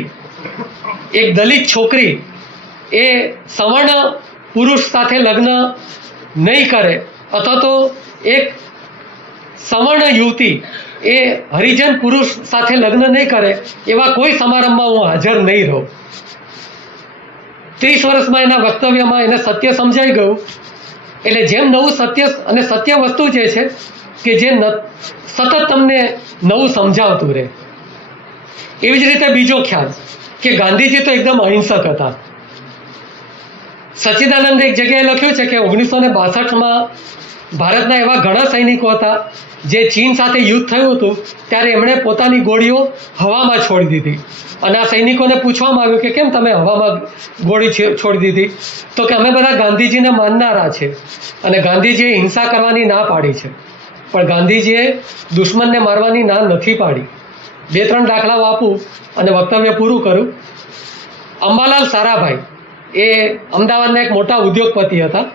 એક દલિત છોકરી એ સવર્ણ પુરુષ સાથે લગ્ન નહીં કરે અથવા તો એક સવર્ણ યુવતી એ હરિજન પુરુષ સાથે લગ્ન નહીં કરે એવા કોઈ સમારંભમાં હું હાજર નહીં રહું. 30 વર્ષમાં એના વક્તવ્યમાં એને સત્ય સમજાઈ ગયું. એટલે જેમ નવું સત્ય, અને સત્ય વસ્તુ જે છે કે જે સતત તમને નવું સમજાવતું રહે. એવી જ રીતે બીજો ખ્યાલ કે ગાંધીજી તો એકદમ અહિંસક હતા. સચ્ચિદાનંદે એક જગ્યાએ લખ્યું છે કે 1962માં ભારતના એવા ઘણા સૈનિકો હતા જે ચીન સાથે યુદ્ધ થયું હતું ત્યારે એમણે પોતાની ગોળીઓ હવામાં છોડી દીધી. અને આ સૈનિકોને પૂછવામાં આવ્યું કે કેમ તમે હવામાં ગોળી છોડી દીધી? તો કે અમે બધા ગાંધીજીને માનનારા છે અને ગાંધીજીએ હિંસા કરવાની ના પાડી છે, પણ ગાંધીજીએ દુશ્મનને મારવાની ના નથી પાડી. 2-3 દાખલાઓ આપું અને વક્તવ્ય પૂરું કરું. અંબાલાલ સારાભાઈ એ અમદાવાદના એક મોટા ઉદ્યોગપતિ હતા.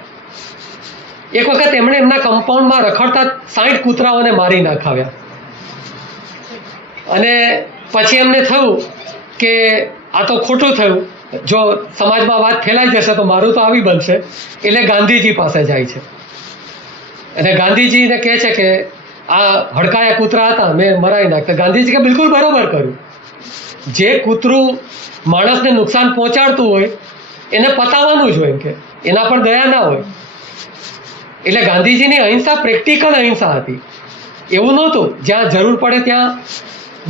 એક વખત એમણે એમના કમ્પાઉન્ડમાં રખડતા 60 કૂતરાઓને મારી નાખાવ્યા અને પછી એમને થયું કે આ તો ખોટું થયું, જો સમાજમાં વાત ફેલાઈ જશે તો મારું તો આવી બનશે. એટલે ગાંધીજી પાસે જાય છે અને ગાંધીજીને કહે છે કે આ હડકાયા કૂતરા હતા, મેં મરાવી નાખતા. ગાંધીજી કે બિલકુલ બરોબર કર્યું. જે કૂતરું માણસને નુકસાન પહોંચાડતું હોય એને પતાવવાનું જ હોય, કે એના પર દયા ના હોય. એટલે ગાંધીજીની અહિંસા પ્રેક્ટિકલ અહિંસા હતી, એવું નહોતું જ્યાં જરૂર પડે ત્યાં.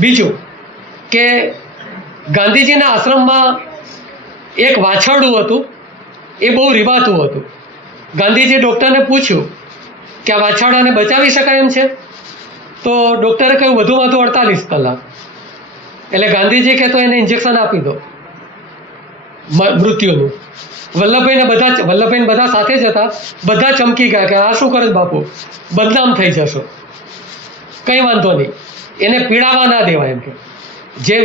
બીજું કે ગાંધીજીના આશ્રમમાં એક વાછરડું હતું, એ બહુ રીવાતું હતું. ગાંધીજી ડૉક્ટરને પૂછ્યું કે આ વાછરડાને બચાવી શકાય એમ છે? તો ડૉક્ટરે કહ્યું વધુમાં વધુ 48 કલાક. એટલે ગાંધીજી કહે તો એને ઇન્જેક્શન આપી દો મૃત્યુનું. વલ્લભભાઈને બધા સાથે જ હતા, બધા ચમકી ગયા કે આ શું કરે બાપુ, બદનામ થઈ જશો. કંઈ વાંધો નહીં, એને પીડાવા ના દેવાય એમ કે જે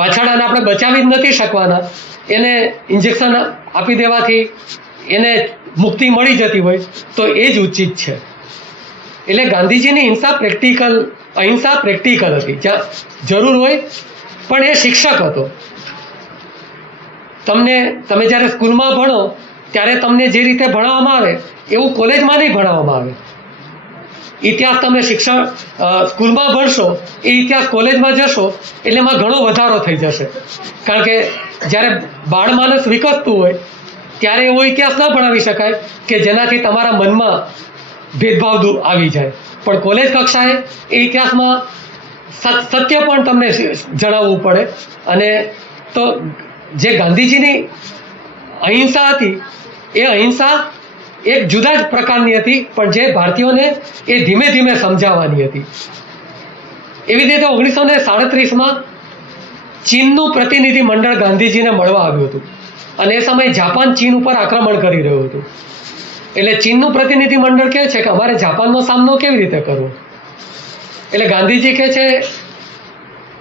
વાછરડાને આપણે બચાવી જ નથી શકવાના એને ઇન્જેક્શન આપી દેવાથી એને મુક્તિ મળી જતી હોય તો એ જ ઉચિત છે. એટલે ગાંધીજીની અહિંસા પ્રેક્ટિકલ હતી, જ્યાં જરૂર હોય. પણ એ શિક્ષક હતો. તમે જ્યારે સ્કૂલમાં ભણો ત્યારે તમને જે રીતે ભણાવવામાં આવે એવું કોલેજમાં નહીં ભણાવવામાં આવે. ઇતિહાસ તમે સ્કૂલમાં ભણશો એ ઇતિહાસ કોલેજમાં જશો એટલે એમાં ઘણો વધારો થઈ જશે. કારણ કે જ્યારે બાળ માનસ વિકસતું હોય ત્યારે એવો ઇતિહાસ ન ભણાવી શકાય કે જેનાથી તમારા મનમાં ભેદભાવ આવી જાય. પણ કોલેજ કક્ષાએ એ ઇતિહાસમાં સત્ય પણ તમને જણાવવું પડે. અને તો જે ગાંધીજીની અહિંસા હતી એ અહિંસા એક જુદા જ પ્રકારની હતી, પણ જે ભારતીયોને એ ધીમે ધીમે સમજાવવાની હતી. એવી રીતે 1937માં ચીનનું પ્રતિનિધિ મંડળ ગાંધીજીને મળવા આવ્યું હતું અને એ સમયે જાપાન ચીન ઉપર આક્રમણ કરી રહ્યું હતું. એટલે ચીનનું પ્રતિનિધિ મંડળ કહે છે કે અમારે જાપાનનો સામનો કેવી રીતે કરવો. એટલે ગાંધીજી કહે છે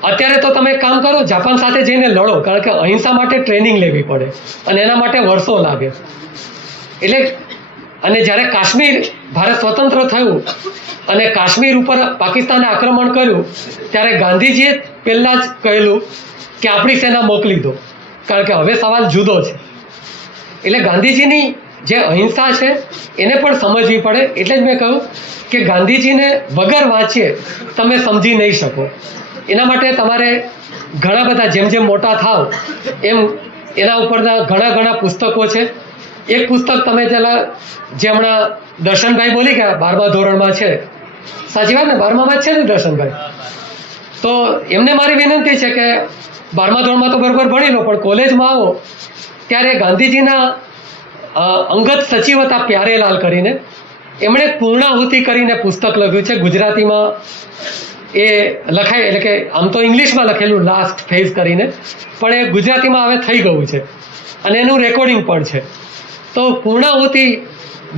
અત્યારે તો તમે એક કામ કરો, જાપાન સાથે જઈને લડો, કારણ કે અહિંસા માટે ટ્રેનિંગ લેવી પડે અને એના માટે વર્ષો લાગે. એટલે અને જ્યારે કાશ્મીર ભારત સ્વતંત્ર થયું અને કાશ્મીર ઉપર પાકિસ્તાને આક્રમણ કર્યું ત્યારે ગાંધીજીએ પહેલાં જ કહેલું કે આપણી સેના મોકલી દો, કારણ કે હવે સવાલ જુદો છે. એટલે ગાંધીજીની જે અહિંસા છે એને પણ સમજવી પડે. એટલે જ મેં કહ્યું કે ગાંધીજીને વગર વાંચીએ તમે સમજી નહીં શકો. એના માટે તમારે ઘણા બધા જેમ જેમ મોટા થાવ એમ એના ઉપરના ઘણા પુસ્તકો છે. એક પુસ્તક તમે જે હમણાં દર્શનભાઈ બોલી ગયા 12મા ધોરણમાં છે, સાચી વાત ને, 12મામાં જ છે ને દર્શનભાઈ? તો એમને મારી વિનંતી છે કે 12મા ધોરણમાં તો બરોબર ભણી લો, પણ કોલેજમાં આવો ત્યારે ગાંધીજીના અંગત સચિવ હતા પ્યારેલાલ કરીને, એમણે પૂર્ણાહુતિ કરીને પુસ્તક લખ્યું છે. ગુજરાતીમાં એ લખાય, એટલે કે આમ તો ઇંગ્લિશમાં લખેલું લાસ્ટ ફેઝ કરીને, પણ એ ગુજરાતીમાં હવે થઈ ગયું છે અને એનું રેકોર્ડિંગ પણ છે. તો પૂર્ણાહુતિ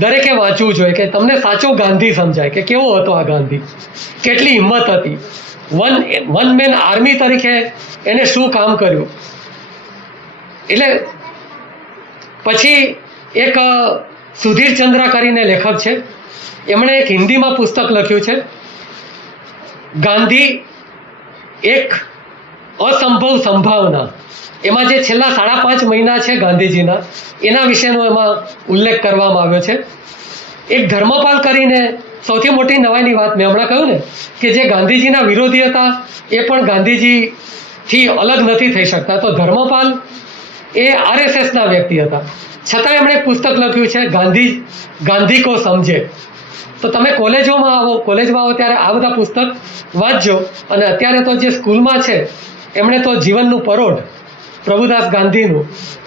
દરેકે વાંચવું જોઈએ કે તમને સાચો ગાંધી સમજાય કે કેવો હતો આ ગાંધી, કેટલી હિંમત હતી, વન મેન આર્મી તરીકે એને શું કામ કર્યું. એટલે પછી એક સુધીર ચંદ્રા કરીને લેખક છે, એમણે એક હિન્દીમાં પુસ્તક લખ્યું છે ગાંધી એક અસંભવ સંભાવના. એમાં જે છેલ્લા 5.5 મહિના છે ગાંધીજીના, એના વિશેનો એમાં ઉલ્લેખ કરવામાં આવ્યો છે. એક ધર્મપાલ કરીને સૌથી મોટી નવાઈની વાત મેં હમણાં કહ્યું ને કે જે ગાંધીજીના વિરોધી હતા એ પણ ગાંધીજીથી અલગ નથી થઈ શકતા. તો ધર્મપાલ એ RSSના વ્યક્તિ હતા, છતાં એમણે એક પુસ્તક લખ્યું છે ગાંધી કો સમજે. તો તમે કોલેજમાં આવો ત્યારે આ બધા પુસ્તક વાંચજો. અને અત્યારે તો જે સ્કૂલમાં છે એમણે તો જીવનનું પરોઢ પ્રભુદાસ ગાંધીનું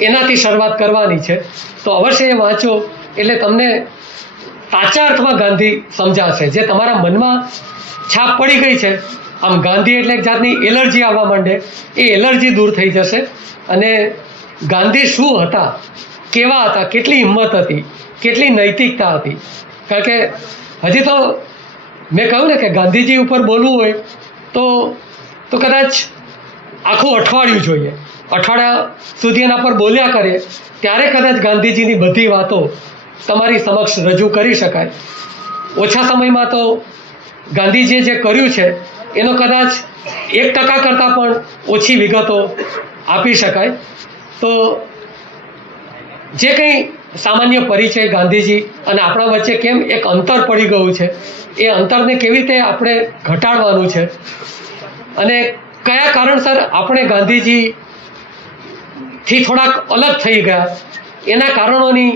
એનાથી શરૂઆત કરવાની છે. તો અવશ્ય એ વાંચો એટલે તમને સાચા અર્થમાં ગાંધી સમજાશે. જે તમારા મનમાં છાપ પડી ગઈ છે, આમ ગાંધી એટલે એક જાતની એલર્જી આવવા માંડે, એ એલર્જી દૂર થઈ જશે. અને ગાંધી શું હતા, કેવા હતા, કેટલી હિંમત હતી, કેટલી નૈતિકતા હતી. કારણ કે હજી તો મેં કહ્યું ને કે ગાંધીજી ઉપર બોલવું હોય તો કદાચ આખું અઠવાડિયું જોઈએ, અઠવાડિયા સુધી એના પર બોલ્યા કરે ત્યારે કદાચ ગાંધીજીની બધી વાતો તમારી સમક્ષ રજૂ કરી શકાય. ઓછા સમયમાં તો ગાંધીજીએ જે કર્યું છે એનો કદાચ 1% કરતાં પણ ઓછી વિગતો આપી શકાય. તો જે કંઈ સામાન્ય પરિચય ગાંધીજી અને આપણા વચ્ચે કેમ એક અંતર પડી ગયું છે, એ અંતરને કેવી રીતે આપણે ઘટાડવાનું છે અને કયા કારણસર આપણે ગાંધીજીથી થોડાક અલગ થઈ ગયા, એના કારણોની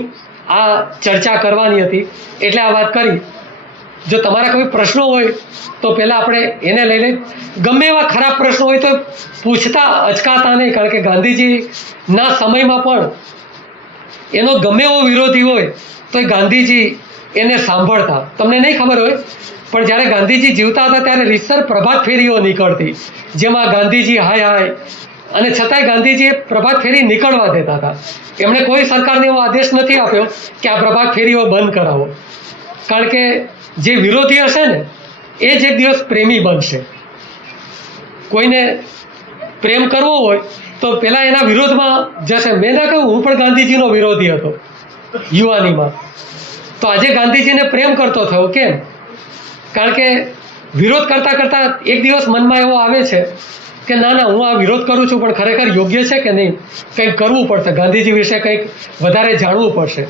આ ચર્ચા કરવાની હતી. એટલે આ વાત કરી. જો તમારા કોઈ પ્રશ્નો હોય તો પહેલાં આપણે એને લઈ લઈએ. ગમે એવા ખરાબ પ્રશ્નો હોય તો પૂછતા અચકાતા નહીં, કારણ કે ગાંધીજીના સમયમાં પણ એનો ગમે એવો વિરોધી હોય તો એ ગાંધીજી એને સાંભળતા. તમને નહીં ખબર હોય પણ જ્યારે ગાંધીજી જીવતા હતા ત્યારે રીતસર પ્રભાત ફેરીઓ નીકળતી, જેમાં ગાંધીજી હાય અને છતાંય ગાંધીજીએ પ્રભાત ફેરી નીકળવા દેતા હતા. એમણે કોઈ સરકારને એવો આદેશ નથી આપ્યો કે આ પ્રભાત ફેરીઓ બંધ કરાવો, કારણ કે જે વિરોધી હશે ને એ જ એક દિવસ પ્રેમી બનશે. કોઈને પ્રેમ કરવો હોય તો પહેલાં એના વિરોધમાં જશે. મેં ના કહ્યું હું પણ ગાંધીજીનો વિરોધી હતો યુવાનીમાં, તો આજે ગાંધીજીને પ્રેમ કરતો થયો. કેમ? કારણ કે વિરોધ કરતાં કરતાં એક દિવસ મનમાં એવો આવે છે કે ના ના હું આ વિરોધ કરું છું પણ ખરેખર યોગ્ય છે કે નહીં, કંઈક કરવું પડશે, ગાંધીજી વિશે કંઈક વધારે જાણવું પડશે,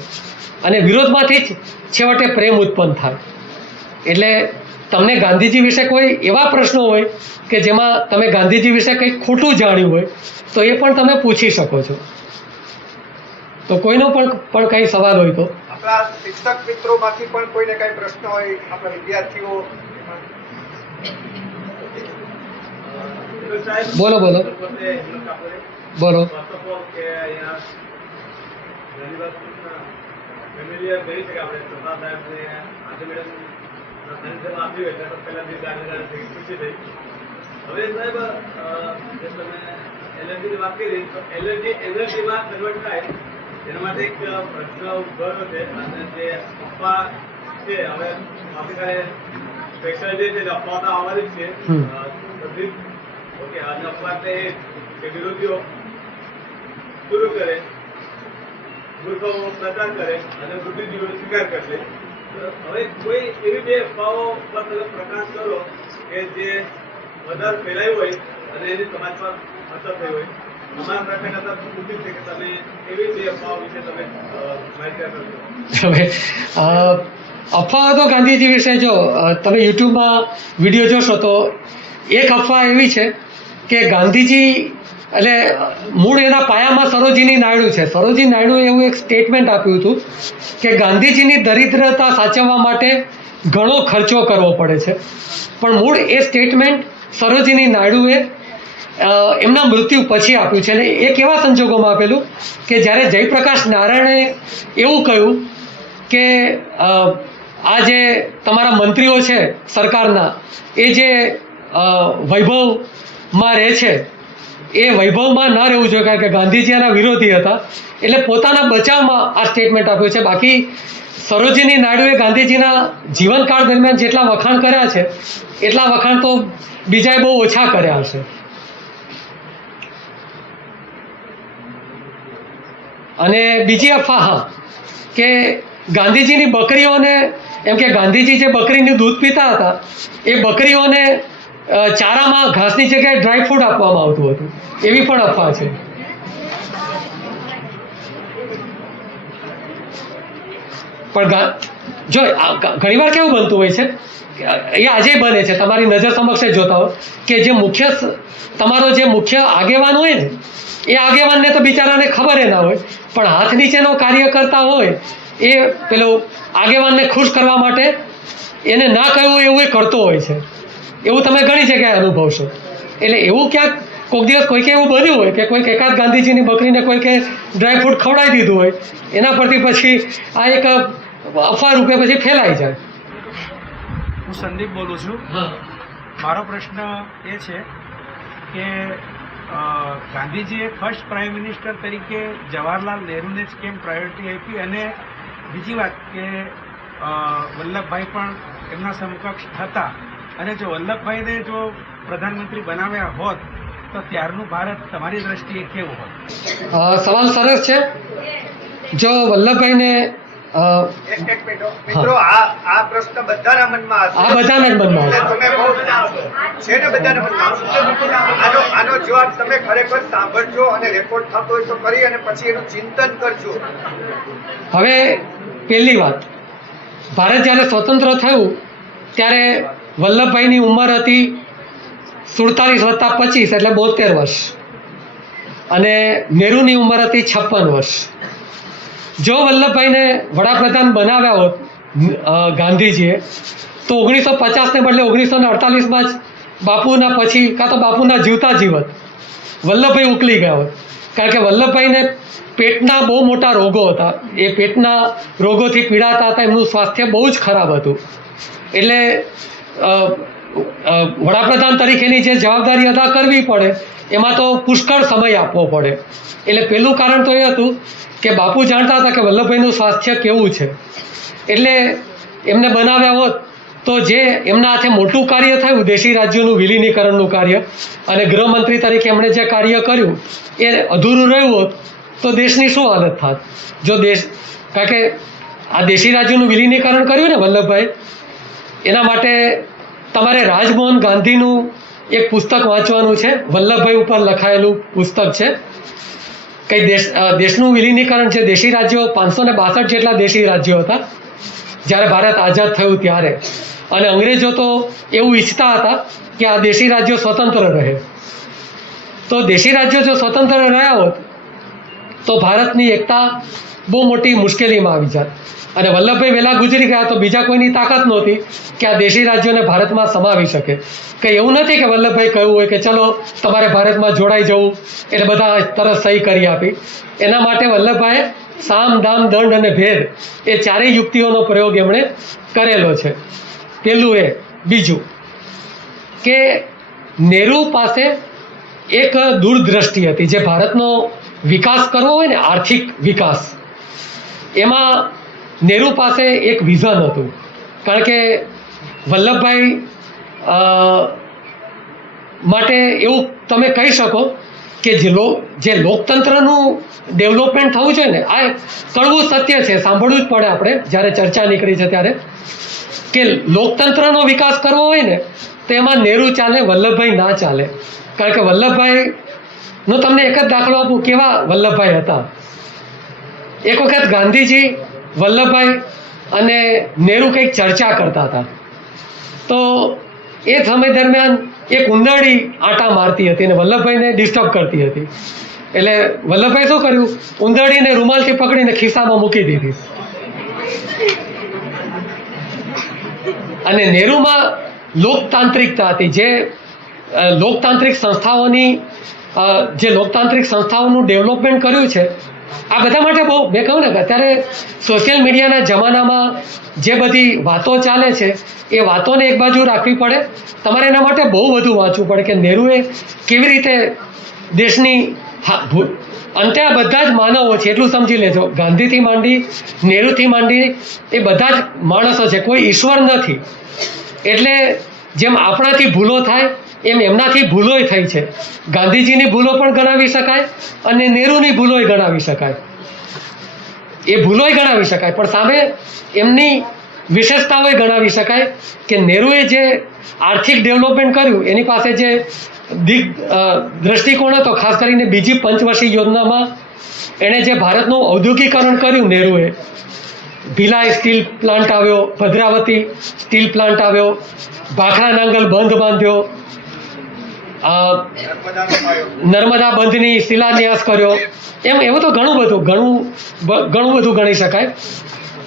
અને વિરોધમાંથી જ છેવટે પ્રેમ ઉત્પન્ન થાય. એટલે તમને ગાંધીજી વિશે કોઈ એવા પ્રશ્નો હોય કે જેમાં તમે ગાંધીજી વિશે કંઈક ખોટું જાણ્યું હોય તો એ પણ તમે પૂછી શકો છો. તો કોઈનો પણ કંઈ સવાલ હોય તો આપણા શિક્ષક મિત્રોમાંથી પણ કોઈને કઈ પ્રશ્ન હોય, આપણા વિદ્યાર્થીઓ. બોલો બોલો બોલો. હવે સાહેબ જે તમે એલર્જીની વાત કરી તો એલર્જી એનર્જીમાં કન્વર્ટ થાય એના માટે એક પ્રશ્ન ઉદ્ભવ્યો છે, અને જે અફવા છે હવે આવતીકાલે સ્પેશિયલ ડે છે એટલે અફવા તો આવવાની જ છે. ઓકે, અને અફવા એ કે વિરોધીઓ પૂરું કરે, મૂર્ખો પ્રચાર કરે અને બુદ્ધિજીવીઓનો સ્વીકાર કરશે. હવે કોઈ એવી બે અફવાઓ પર તમે પ્રકાશ કરો કે જે વધારે ફેલાયું હોય અને એની સમાજ પર અસર થઈ હોય. અમારા પ્રશ્ન કરતા પૂછ્યું છે કે તમે એવી બે અફવાઓ વિશે તમે માહિતી આપો. હવે અફવાઓ તો ગાંધીજી વિશે જો તમે યુટ્યુબમાં વિડીયો જોશો તો એક અફવા એવી છે કે ગાંધીજી એટલે મૂળ એના પાયામાં સરોજિની નાયડુ છે. સરોજિની નાયડુએ એવું એક સ્ટેટમેન્ટ આપ્યું હતું કે ગાંધીજીની દરિદ્રતા સાચવવા માટે ઘણો ખર્ચો કરવો પડે છે. પણ મૂળ એ સ્ટેટમેન્ટ સરોજિની નાયડુએ એમના મૃત્યુ પછી આપ્યું છે. અને એ કેવા સંજોગોમાં આપેલું કે જ્યારે જયપ્રકાશ નારાયણે એવું કહ્યું કે આ જે તમારા મંત્રીઓ છે સરકારના એ જે વૈભવમાં રહે છે એ વૈભવમાં ન રહેવું જોઈએ, કારણ કે ગાંધીજી એના વિરોધી હતા. એટલે પોતાના બચાવમાં આ સ્ટેટમેન્ટ આપ્યું છે. બાકી સરોજિની નાયડુએ ગાંધીજીના જીવનકાળ દરમિયાન જેટલા વખાણ કર્યા છે એટલા વખાણ તો બીજાએ બહુ ઓછા કર્યા હશે. અને બીજી અફવા હા કે ગાંધીજીની બકરીઓને એમ કે ગાંધીજી જે બકરીનું દૂધ પીતા હતા એ બકરીઓને ચારામાં ઘાસની જગ્યાએ ડ્રાય ફ્રૂટ આપવામાં આવતું હતું, એવી પણ અફવા છે. પણ જો ઘણીવાર કેવું બનતું હોય છે, એ આજે બને છે, તમારી નજર સમક્ષ જોતા હો કે જે તમારો જે મુખ્ય આગેવાન હોય ને એ આગેવાનને તો બિચારાને ખબર ના હોય, પણ હાથ નીચેનો કાર્ય કરતા હોય એ પેલો આગેવાનને ખુશ કરવા માટે એને ના કહ્યું એવું એ કરતો હોય છે. એવું તમે ઘણી જગ્યાએ અનુભવશો. એટલે એવું ક્યાંક કોઈક દિવસ કોઈકે એવું બન્યું હોય કે કોઈક એકાદ ગાંધીજીની બકરીને કોઈકે ડ્રાય ફ્રૂટ ખવડાવી દીધું હોય, એના પરથી પછી આ એક અફવા રૂપે પછી ફેલાઈ જાય. હું સંદીપ બોલું છું. મારો પ્રશ્ન એ છે કે ગાંધીજીએ ફર્સ્ટ પ્રાઇમ મિનિસ્ટર તરીકે જવાહરલાલ નહેરુને જ કેમ પ્રાયોરિટી આપી, અને બીજી વાત કે વલ્લભભાઈ પણ એમના સમકક્ષ હતા, અને જો વલ્લભભાઈને જો પ્રધાનમંત્રી બનાવ્યા હોત તો ત્યારનું ભારત તમારી દ્રષ્ટિએ કેવું હોત? સવાલ સરસ છે. જો વલ્લભભાઈને મિત્રો આ પ્રશ્ન બધાના મનમાં હશે. આ બધાના જ મનમાં હશે. તમે બહુ છે ને બધાના મનમાં. આનો જવાબ તમે ખરેખર સાંભળજો અને રેકોર્ડ થતો હોય તો કરી અને પછી એનું ચિંતન કરજો. હવે પહેલી વાત, ભારત જ્યારે સ્વતંત્ર થયું ત્યારે વલ્લભભાઈની ઉંમર હતી 47 + 25 એટલે 72 વર્ષ, અને નહેરુની ઉંમર હતી 56 વર્ષ. જો વલ્લભભાઈને વડાપ્રધાન બનાવ્યા હોત ગાંધીજીએ તો 1950ને બદલે 1948માં જ બાપુના પછી કાં તો બાપુના જીવતા જીવત વલ્લભભાઈ ઉકલી ગયા હોત. કારણ કે વલ્લભભાઈને પેટના બહુ મોટા રોગો હતા, એ પેટના રોગોથી પીડાતા હતા, એમનું સ્વાસ્થ્ય બહુ જ ખરાબ હતું. એટલે વડાપ્રધાન તરીકેની જે જવાબદારી અદા કરવી પડે એમાં તો પુષ્કળ સમય આપવો પડે. એટલે પહેલું કારણ તો એ હતું કે બાપુ જાણતા હતા કે વલ્લભભાઈનું સ્વાસ્થ્ય કેવું છે, એટલે એમને બનાવ્યા હોત તો જે એમના હાથે મોટું કાર્ય થયું દેશી રાજ્યોનું વિલીનીકરણનું કાર્ય, અને ગૃહમંત્રી તરીકે એમણે જે કાર્ય કર્યું એ અધૂરું રહ્યું હોત તો દેશની શું હાલત થાત? જો કારણ કે આ દેશી રાજ્યોનું વિલીનીકરણ કર્યું ને વલ્લભભાઈ, એના માટે તમારે રાજમોહન ગાંધીનું એક પુસ્તક વાંચવાનું છે, વલ્લભભાઈ ઉપર લખાયેલું પુસ્તક છે. કઈ દેશનું વિલીનીકરણ છે. દેશી રાજ્યો 562 જેટલા દેશી રાજ્યો હતા જ્યારે ભારત આઝાદ થયું ત્યારે, અને અંગ્રેજો તો એવું ઈચ્છતા હતા કે આ દેશી રાજ્યો સ્વતંત્ર રહે. તો દેશી રાજ્યો જો સ્વતંત્ર રહ્યા હોત તો ભારતની એકતા બહુ મોટી મુશ્કેલીમાં આવી જાત. અને વલ્લભભાઈ વહેલા ગુજરી ગયા તો બીજા કોઈની તાકાત નહોતી કે આ દેશી રાજ્યોને ભારતમાં સમાવી શકે. કંઈ એવું નથી કે વલ્લભભાઈ કહ્યું હોય કે ચલો તમારે ભારતમાં જોડાઈ જવું એટલે બધા તરત સહી કરી આપી. એના માટે વલ્લભભાઈએ સામ, દામ, દંડ અને ભેદ એ ચારેય યુક્તિઓનો પ્રયોગ એમણે કરેલો છે. પેલું એ. બીજું કે નહેરુ પાસે એક દૂરદ્રષ્ટિ હતી. જે ભારતનો વિકાસ કરવો હોય ને, આર્થિક વિકાસ, એમાં નહેરુ પાસે એક વિઝન હતું. કારણ કે વલ્લભભાઈ માટે એવું તમે કહી શકો કે જે લોકતંત્રનું ડેવલપમેન્ટ થવું જોઈએ ને, આ કડવું સત્ય છે, સાંભળવું જ પડે આપણે જ્યારે ચર્ચા નીકળી છે ત્યારે, કે લોકતંત્રનો વિકાસ કરવો હોય ને તો એમાં નહેરુ ચાલે, વલ્લભભાઈ ના ચાલે. કારણ કે વલ્લભભાઈનો તમને એક જ દાખલો આપું કેવા વલ્લભભાઈ હતા. એક વખત ગાંધીજી, વલ્લભભાઈ અને નહેરુ કંઈક ચર્ચા કરતા હતા. તો એ સમય દરમિયાન એક ઉંદરડી આંટા મારતી હતી અને વલ્લભભાઈને ડિસ્ટર્બ કરતી હતી. એટલે વલ્લભભાઈ શું કર્યું, ઉંદરડીને રૂમાલથી પકડીને ખિસ્સામાં મૂકી દીધી. અને નહેરુમાં લોકતાંત્રિકતા હતી. જે લોકતાંત્રિક સંસ્થાઓનું ડેવલપમેન્ટ કર્યું છે, આ બધા માટે બહુ, મેં કહ્યું ને કે અત્યારે સોશિયલ મીડિયાના જમાનામાં જે બધી વાતો ચાલે છે એ વાતોને એક બાજુ રાખવી પડે. તમારે એના માટે બહુ બધું વાંચવું પડે કે નહેરુએ કેવી રીતે દેશની અંતે આ બધા જ માનવો છે એટલું સમજી લેજો. ગાંધીથી માંડી, નહેરુથી માંડી એ બધા જ માણસો છે, કોઈ ઈશ્વર નથી. એટલે જેમ આપણાથી ભૂલો થાય એમ એમનાથી ભૂલોય થઈ છે. ગાંધીજીની ભૂલો પણ ગણાવી શકાય અને નહેરુની ભૂલોય ગણાવી શકાય. એ ભૂલોય ગણાવી શકાય, પણ સામે એમની વિશેષતાઓય ગણાવી શકાય કે નહેરુએ જે આર્થિક ડેવલપમેન્ટ કર્યું એની પાસે જે દ્રષ્ટિકોણ હતો, ખાસ કરીને બીજી પંચવર્ષીય યોજનામાં એણે જે ભારતનું ઔદ્યોગિકરણ કર્યું નહેરુએ, ભિલાઈ સ્ટીલ પ્લાન્ટ આવ્યો, ભદ્રાવતી સ્ટીલ પ્લાન્ટ આવ્યો, ભાખરા નાંગલ બંધ બાંધ્યો, નર્મદા બંધની શિલાન્યાસ કર્યો, એમ એવું તો ઘણું બધું ગણી શકાય.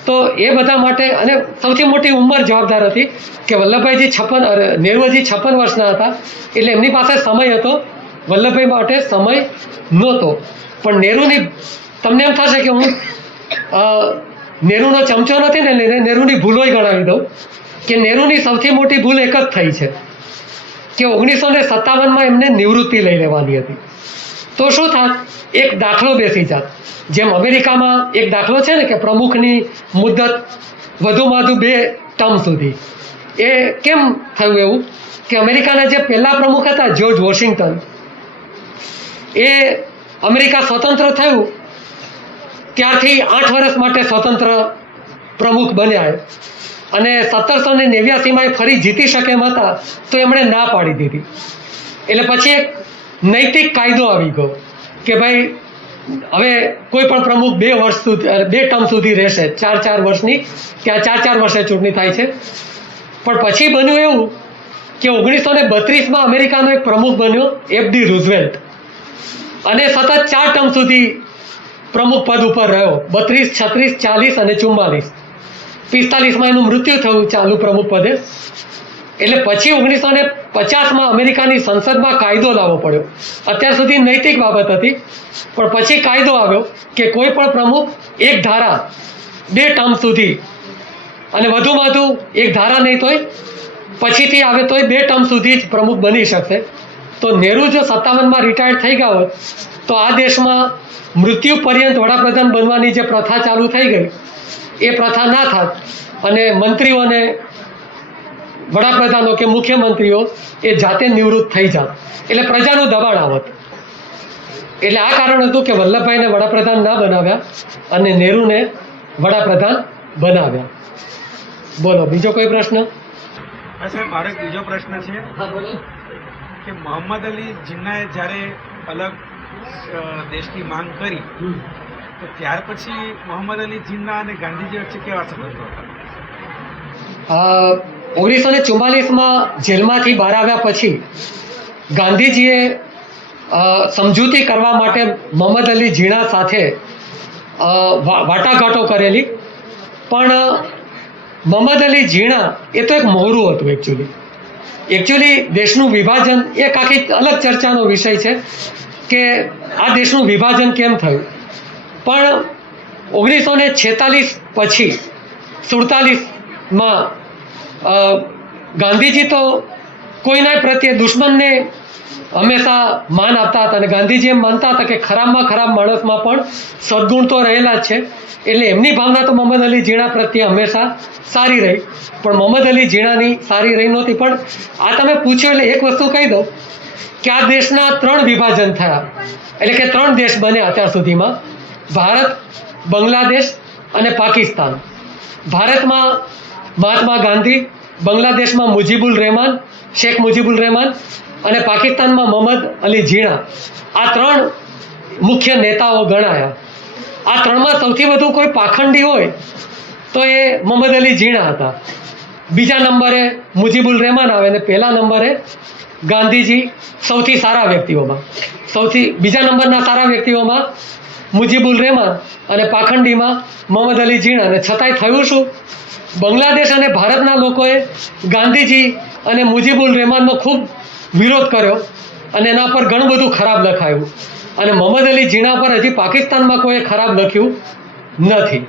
તો એ બધા માટે, અને સૌથી મોટી ઉંમર જવાબદાર હતી કે વલ્લભભાઈજી 56, નહેરુજી 56 વર્ષના હતા, એટલે એમની પાસે સમય હતો. વલ્લભભાઈ માટે સમય નહોતો. પણ નહેરુની, તમને એમ થશે કે હું નહેરુનો ચમચો નથી ને, નહેરુની ભૂલોય ગણાવી દઉં કે નહેરુની સૌથી મોટી ભૂલ એક જ થઈ છે કે 1957માં એમને નિવૃત્તિ લઈ લેવાની હતી. તો શું થાત, એક દાખલો બેસી જાત. જેમ અમેરિકામાં એક દાખલો છે ને કે પ્રમુખની મુદ્દત વધુમાં વધુ 2 ટર્મ સુધી. એ કેમ થયું એવું કે અમેરિકાના જે પહેલા પ્રમુખ હતા જ્યોર્જ વોશિંગ્ટન, એ અમેરિકા સ્વતંત્ર થયું ત્યારથી 8 વર્ષ માટે સ્વતંત્ર પ્રમુખ બન્યા અને 1789માં ફરી જીતી શકે એમ હતા તો એમણે ના પાડી દીધી. એટલે પછી એક નૈતિક કાયદો આવી ગયો કે ભાઈ હવે કોઈ પણ પ્રમુખ 2 ટર્મ સુધી રહેશે, 4 વર્ષની, કે આ 4 વર્ષે ચૂંટણી થાય છે. પણ પછી બન્યું એવું કે 1932માં અમેરિકાનો એક પ્રમુખ બન્યો FD રૂઝવેલ્ટ, અને સતત 4 ટર્મ સુધી પ્રમુખ પદ ઉપર રહ્યો, 32, 36, 40 અને 44. 45માં એનું મૃત્યુ થયું ચાલુ પ્રમુખ પદે. એટલે પછી 1950માં અમેરિકાની સંસદમાં કાયદો લાવવો પડ્યો. અત્યાર સુધી નૈતિક બાબત હતી, પણ પછી કાયદો આવ્યો કે કોઈ પણ પ્રમુખ એક ધારા 2 ટર્મ સુધી, અને વધુમાં વધુ એક ધારા નહીં તોય પછીથી આવે તોય 2 ટર્મ સુધી જ પ્રમુખ બની શકશે. તો નહેરુ જો 57માં રિટાયર્ડ થઈ ગયા હોત તો આ દેશમાં મૃત્યુ પર્યંત વડાપ્રધાન બનવાની જે પ્રથા ચાલુ થઈ ગઈ એ પ્રથા ના થાત અને મંત્રીઓને, વડાપ્રધાનો કે મુખ્યમંત્રીઓ એ જાતે નિવૃત્ત થઈ જાત. એટલે પ્રજાનું દબાણ આવત. એટલે આ કારણ હતું કે વલ્લભભાઈને વડાપ્રધાન ના બનાવ્યા અને નહેરુને વડાપ્રધાન બનાવ્યા. બોલો બીજો કોઈ પ્રશ્ન? સાહેબ, મારો એક બીજો પ્રશ્ન છે. હા બોલો. કે મોહમ્મદ અલી જીન્નાએ જ્યારે અલગ દેશની માંગ કરી તો ત્યાર પછી મોહમ્મદ અલી જીન્ના અને ગાંધીજી વચ્ચે કેવા સંબંધો હતા? 1944માં જેલમાંથી બહાર આવ્યા પછી ગાંધીજીએ સમજૂતી કરવા માટે મોહમ્મદ અલી જીણા સાથે વાટાઘાટો કરેલી, પણ મોહમ્મદ અલી જીણા એ તો એક મોહરું હતું. એકચ્યુઅલી દેશનું વિભાજન એક આખી અલગ ચર્ચાનો વિષય છે કે આ દેશનું વિભાજન કેમ થયું, પણ 1946 પછી 47માં ગાંધીજી તો કોઈના પ્રત્યે દુશ્મનને હંમેશા માન આપતા હતા અને ગાંધીજી એમ માનતા હતા કે ખરાબમાં ખરાબ માણસમાં પણ સદગુણ તો રહેલા જ છે. એટલે એમની ભાવના તો મોહમ્મદ અલી જીણા પ્રત્યે હંમેશા સારી રહી, પણ મોહમ્મદ અલી જીણાની સારી રહી નહોતી. પણ આ તમે પૂછ્યું એટલે એક વસ્તુ કહી દઉં કે આ દેશના 3 વિભાજન થયા, એટલે કે 3 દેશ બન્યા અત્યાર સુધીમાં: ભારત, બાંગ્લાદેશ અને પાકિસ્તાન. ભારતમાં મહાત્મા ગાંધી, બાંગ્લાદેશમાં શેખ મુજીબુર રહેમાન અને પાકિસ્તાનમાં મોહમ્મદ અલી જીણા, આ 3 મુખ્ય નેતાઓ ગણાયા. આ 3માં સૌથી વધુ કોઈ પાખંડી હોય તો એ મોહમ્મદ અલી જીણા હતા. બીજા નંબરે મુજીબુર રહેમાન આવે અને પહેલા નંબરે ગાંધીજી. સૌથી સારા વ્યક્તિઓમાં બીજા નંબરના સારા વ્યક્તિઓમાં મુજીબુર રહેમાન અને પાખંડીમાં મોહમ્મદ અલી જીણા. અને છતાંય થયું શું? બાંગ્લાદેશ અને ભારતના લોકોએ ગાંધીજી અને મુજીબુર રહેમાનનો ખૂબ વિરોધ કર્યો અને એના પર ઘણું બધું ખરાબ લખાયું, અને મોહમ્મદ અલી જીણા પર હજી પાકિસ્તાનમાં કોઈ ખરાબ લખ્યું નથી.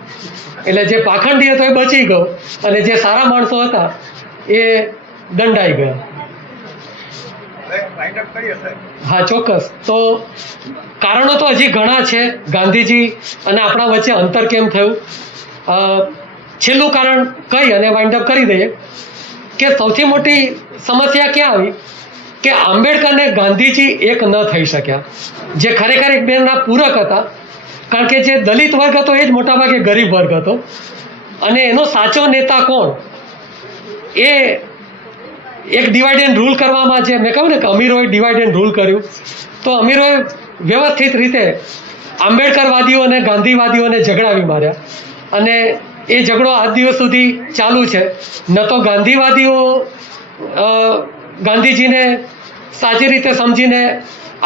એટલે જે પાખંડી હતો એ બચી ગયો અને જે સારા માણસો હતા એ દંડાઈ ગયા. હા, ચોક્કસ. તો કારણો તો હજી ઘણા છે ગાંધીજી અને આપણા વચ્ચે અંતર કેમ થયું. છેલ્લું કારણ કહી અને વાઇન્ડ અપ કરી દઈએ કે સૌથી મોટી સમસ્યા ક્યાં આવી કે આંબેડકર અને ગાંધીજી એક ન થઈ શક્યા, જે ખરેખર એકબીજાના પૂરક હતા. કારણ કે જે દલિત વર્ગ હતો એ જ મોટાભાગે ગરીબ વર્ગ હતો, અને એનો સાચો નેતા કોણ? એ એક ડિવાઇડ એન્ડ રૂલ કરવામાં, જે મેં કહ્યું ને કે અમીરોએ ડિવાઇડ એન્ડ રૂલ કર્યું, તો અમીરોએ વ્યવસ્થિત રીતે આંબેડકરવાદીઓ અને ગાંધીવાદીઓને ઝઘડાવી માર્યા, અને એ ઝઘડો આજ દિવસ સુધી ચાલુ છે. ન તો ગાંધીવાદીઓ ગાંધીજીને સાચી રીતે સમજીને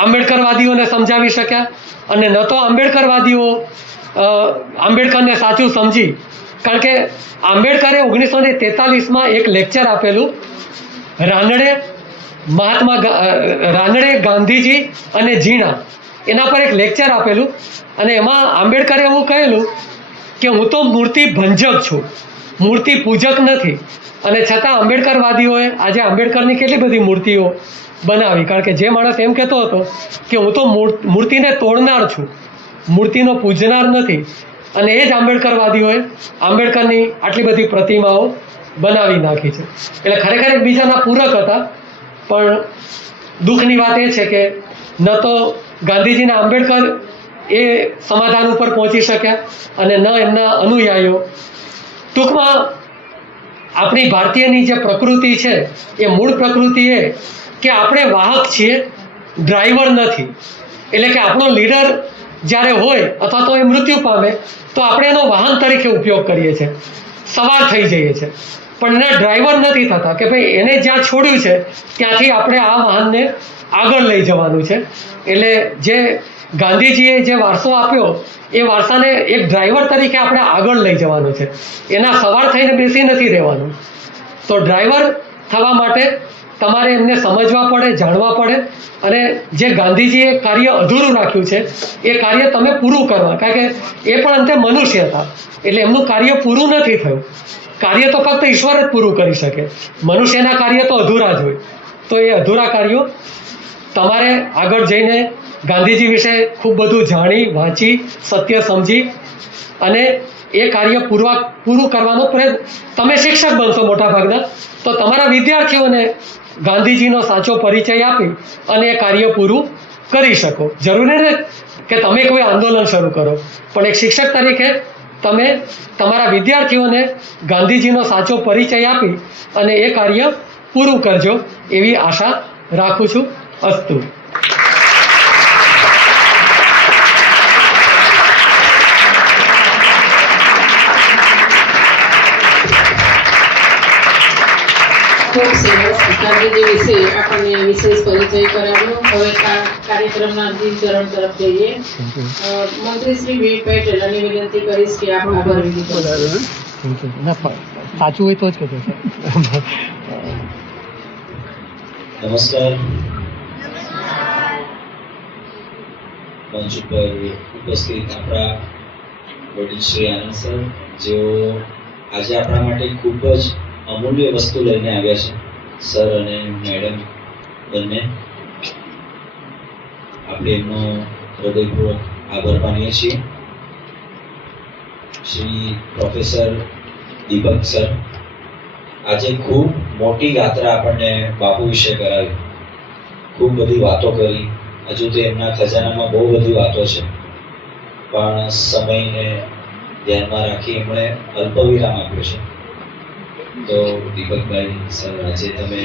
આંબેડકરવાદીઓને સમજાવી શક્યા, અને ન તો આંબેડકરવાદીઓ આંબેડકરને સાચું સમજી. કારણ કે આંબેડકરે 1943માં એક લેક્ચર આપેલું, રાનડે, ગાંધીજી અને જીણા, એના પર એક લેક્ચર આપેલું, અને એમાં આંબેડકરે એવું કહેલું કે હું તો મૂર્તિ ભંજક છું, મૂર્તિ પૂજક નથી. અને છતાં આંબેડકરવાદીઓએ આજે આંબેડકરની કેટલી બધી મૂર્તિઓ બનાવી. કારણ કે જે માણસ એમ કહેતો હતો કે હું તો મૂર્તિને તોડનાર છું, મૂર્તિનો પૂજનાર નથી, અને એ જ આંબેડકરવાદીઓએ આંબેડકરની આટલી બધી પ્રતિમાઓ બનાવી નાખી છે. એટલે ખરેખર એકબીજાના પૂરક હતા, પણ દુઃખની વાત એ છે કે ન તો ગાંધીજીના આંબેડકર એ સમાધાન ઉપર પહોંચી શક્યા અને ન એમના અનુયાયીઓ. ટૂંકમાં આપણી ભારતીયની જે પ્રકૃતિ છે એ મૂળ પ્રકૃતિ એ કે આપણે વાહક છીએ, ડ્રાઈવર નથી. એટલે કે આપણો લીડર જ્યારે હોય અથવા તો એ મૃત્યુ પામે તો આપણે એનો વાહન તરીકે ઉપયોગ કરીએ છીએ, સવાર થઈ જઈએ છીએ, પણ એના ડ્રાઈવર નથી થતા કે ભાઈ એને જ્યાં છોડ્યું છે ત્યાંથી આપણે આ વાહનને આગળ લઈ જવાનું છે. એટલે જે ગાંધીજીએ જે વારસો આપ્યો એ વારસાને એક ડ્રાઈવર તરીકે આપણે આગળ લઈ જવાનું છે, એના સવાર થઈને બેસી નથી રહેવાનું. તો ડ્રાઈવર થવા માટે તમારે એમને સમજવા પડે, જાણવા પડે, અને જે ગાંધીજીએ કાર્ય અધૂરું રાખ્યું છે એ કાર્ય તમે પૂરું કરવા. કારણ કે એ પણ અંતે મનુષ્ય હતા, એટલે એમનું કાર્ય પૂરું નથી થયું. કાર્ય તો ફક્ત ઈશ્વર જ પૂરું કરી શકે, મનુષ્યના કાર્ય તો અધૂરા જ હોય. તો એ અધૂરા કાર્યો તમારે આગળ જઈને ગાંધીજી વિશે ખૂબ બધું જાણી, વાંચી, સત્ય સમજી અને એ કાર્ય પૂરું કરવાનો પ્રયત્ન. તમે શિક્ષક બનશો મોટાભાગના, તો તમારા વિદ્યાર્થીઓને ગાંધીજીનો સાચો પરિચય આપી અને એ કાર્ય પૂરું કરી શકો. જરૂરી નથી કે તમે કોઈ આંદોલન શરૂ કરો, પણ એક શિક્ષક તરીકે તમે તમારા વિદ્યાર્થીઓને ગાંધીજીનો સાચો પરિચય આપી અને એ કાર્ય પૂરું કરજો એવી આશા રાખું છું. અસ્તુ. ખૂબ સરસ ગાંધીજી વિશે આપણને વિશેષ પરિચય કરાવ્યો. હવે કાર્યક્રમના અંતિમ ચરણ તરફ જઈએ. મંત્રી શ્રી વિવેકભાઈ ટેલરની વિનંતી કરીશ કે આપ આભાર વિધિ કરો. સાચું હોય તો જ કહેજો. નમસ્કાર. મંચ ઉપર ઉપસ્થિત આપણા વડીલ શ્રી આનંદ સર, જેઓ આજે આપણા માટે ખૂબ જ અમૂલ્ય વસ્તુ લઈને આવ્યા છે. સર અને મેડમ બંને, આપણે એમનો હૃદયપૂર્વક આભાર માનીએ છીએ. શ્રી પ્રોફેસર દીપક સર, આજે ખૂબ મોટી યાત્રા આપણને બાપુ વિશે કરાવી, ખૂબ બધી વાતો કરી. હજુ તો એમના ખજાનામાં બહુ બધી વાતો છે, પણ સમયને ધ્યાનમાં રાખી એમણે અલ્પ વિરામ આપ્યો છે. તો દીપકભાઈ સર, આજે તમે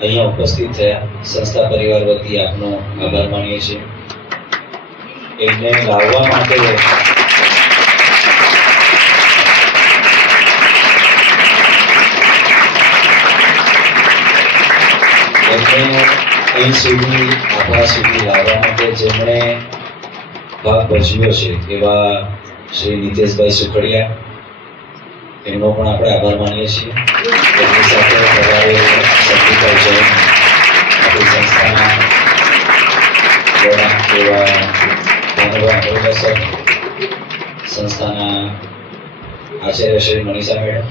અહીંયા ઉપસ્થિત થયા, સંસ્થા પરિવાર વતી આપનો આભાર માનીએ છીએ. એમને લાવવા માટે એમને અહીં સુધી આપણા સુધી લાવવા માટે જેમણે ભાગ ભજવ્યો છે એવા શ્રી નીતેશભાઈ સુખડિયા, એમનો પણ આપણે આભાર માનીએ છીએ. એમની સાથે પધારેલ સંગીતા જૈન, આપણી સંસ્થાના વડા એવા ભાનુભાઈ અમૃતા સર, સંસ્થાના આચાર્ય શ્રી મનીષા મેડમ,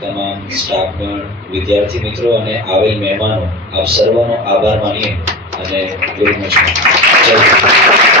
તમામ સ્ટાફગણ, વિદ્યાર્થી મિત્રો અને આવેલ મહેમાનો, આપ સર્વનો આભાર માનીએ અને વિરમું છું. જય હિન્દ.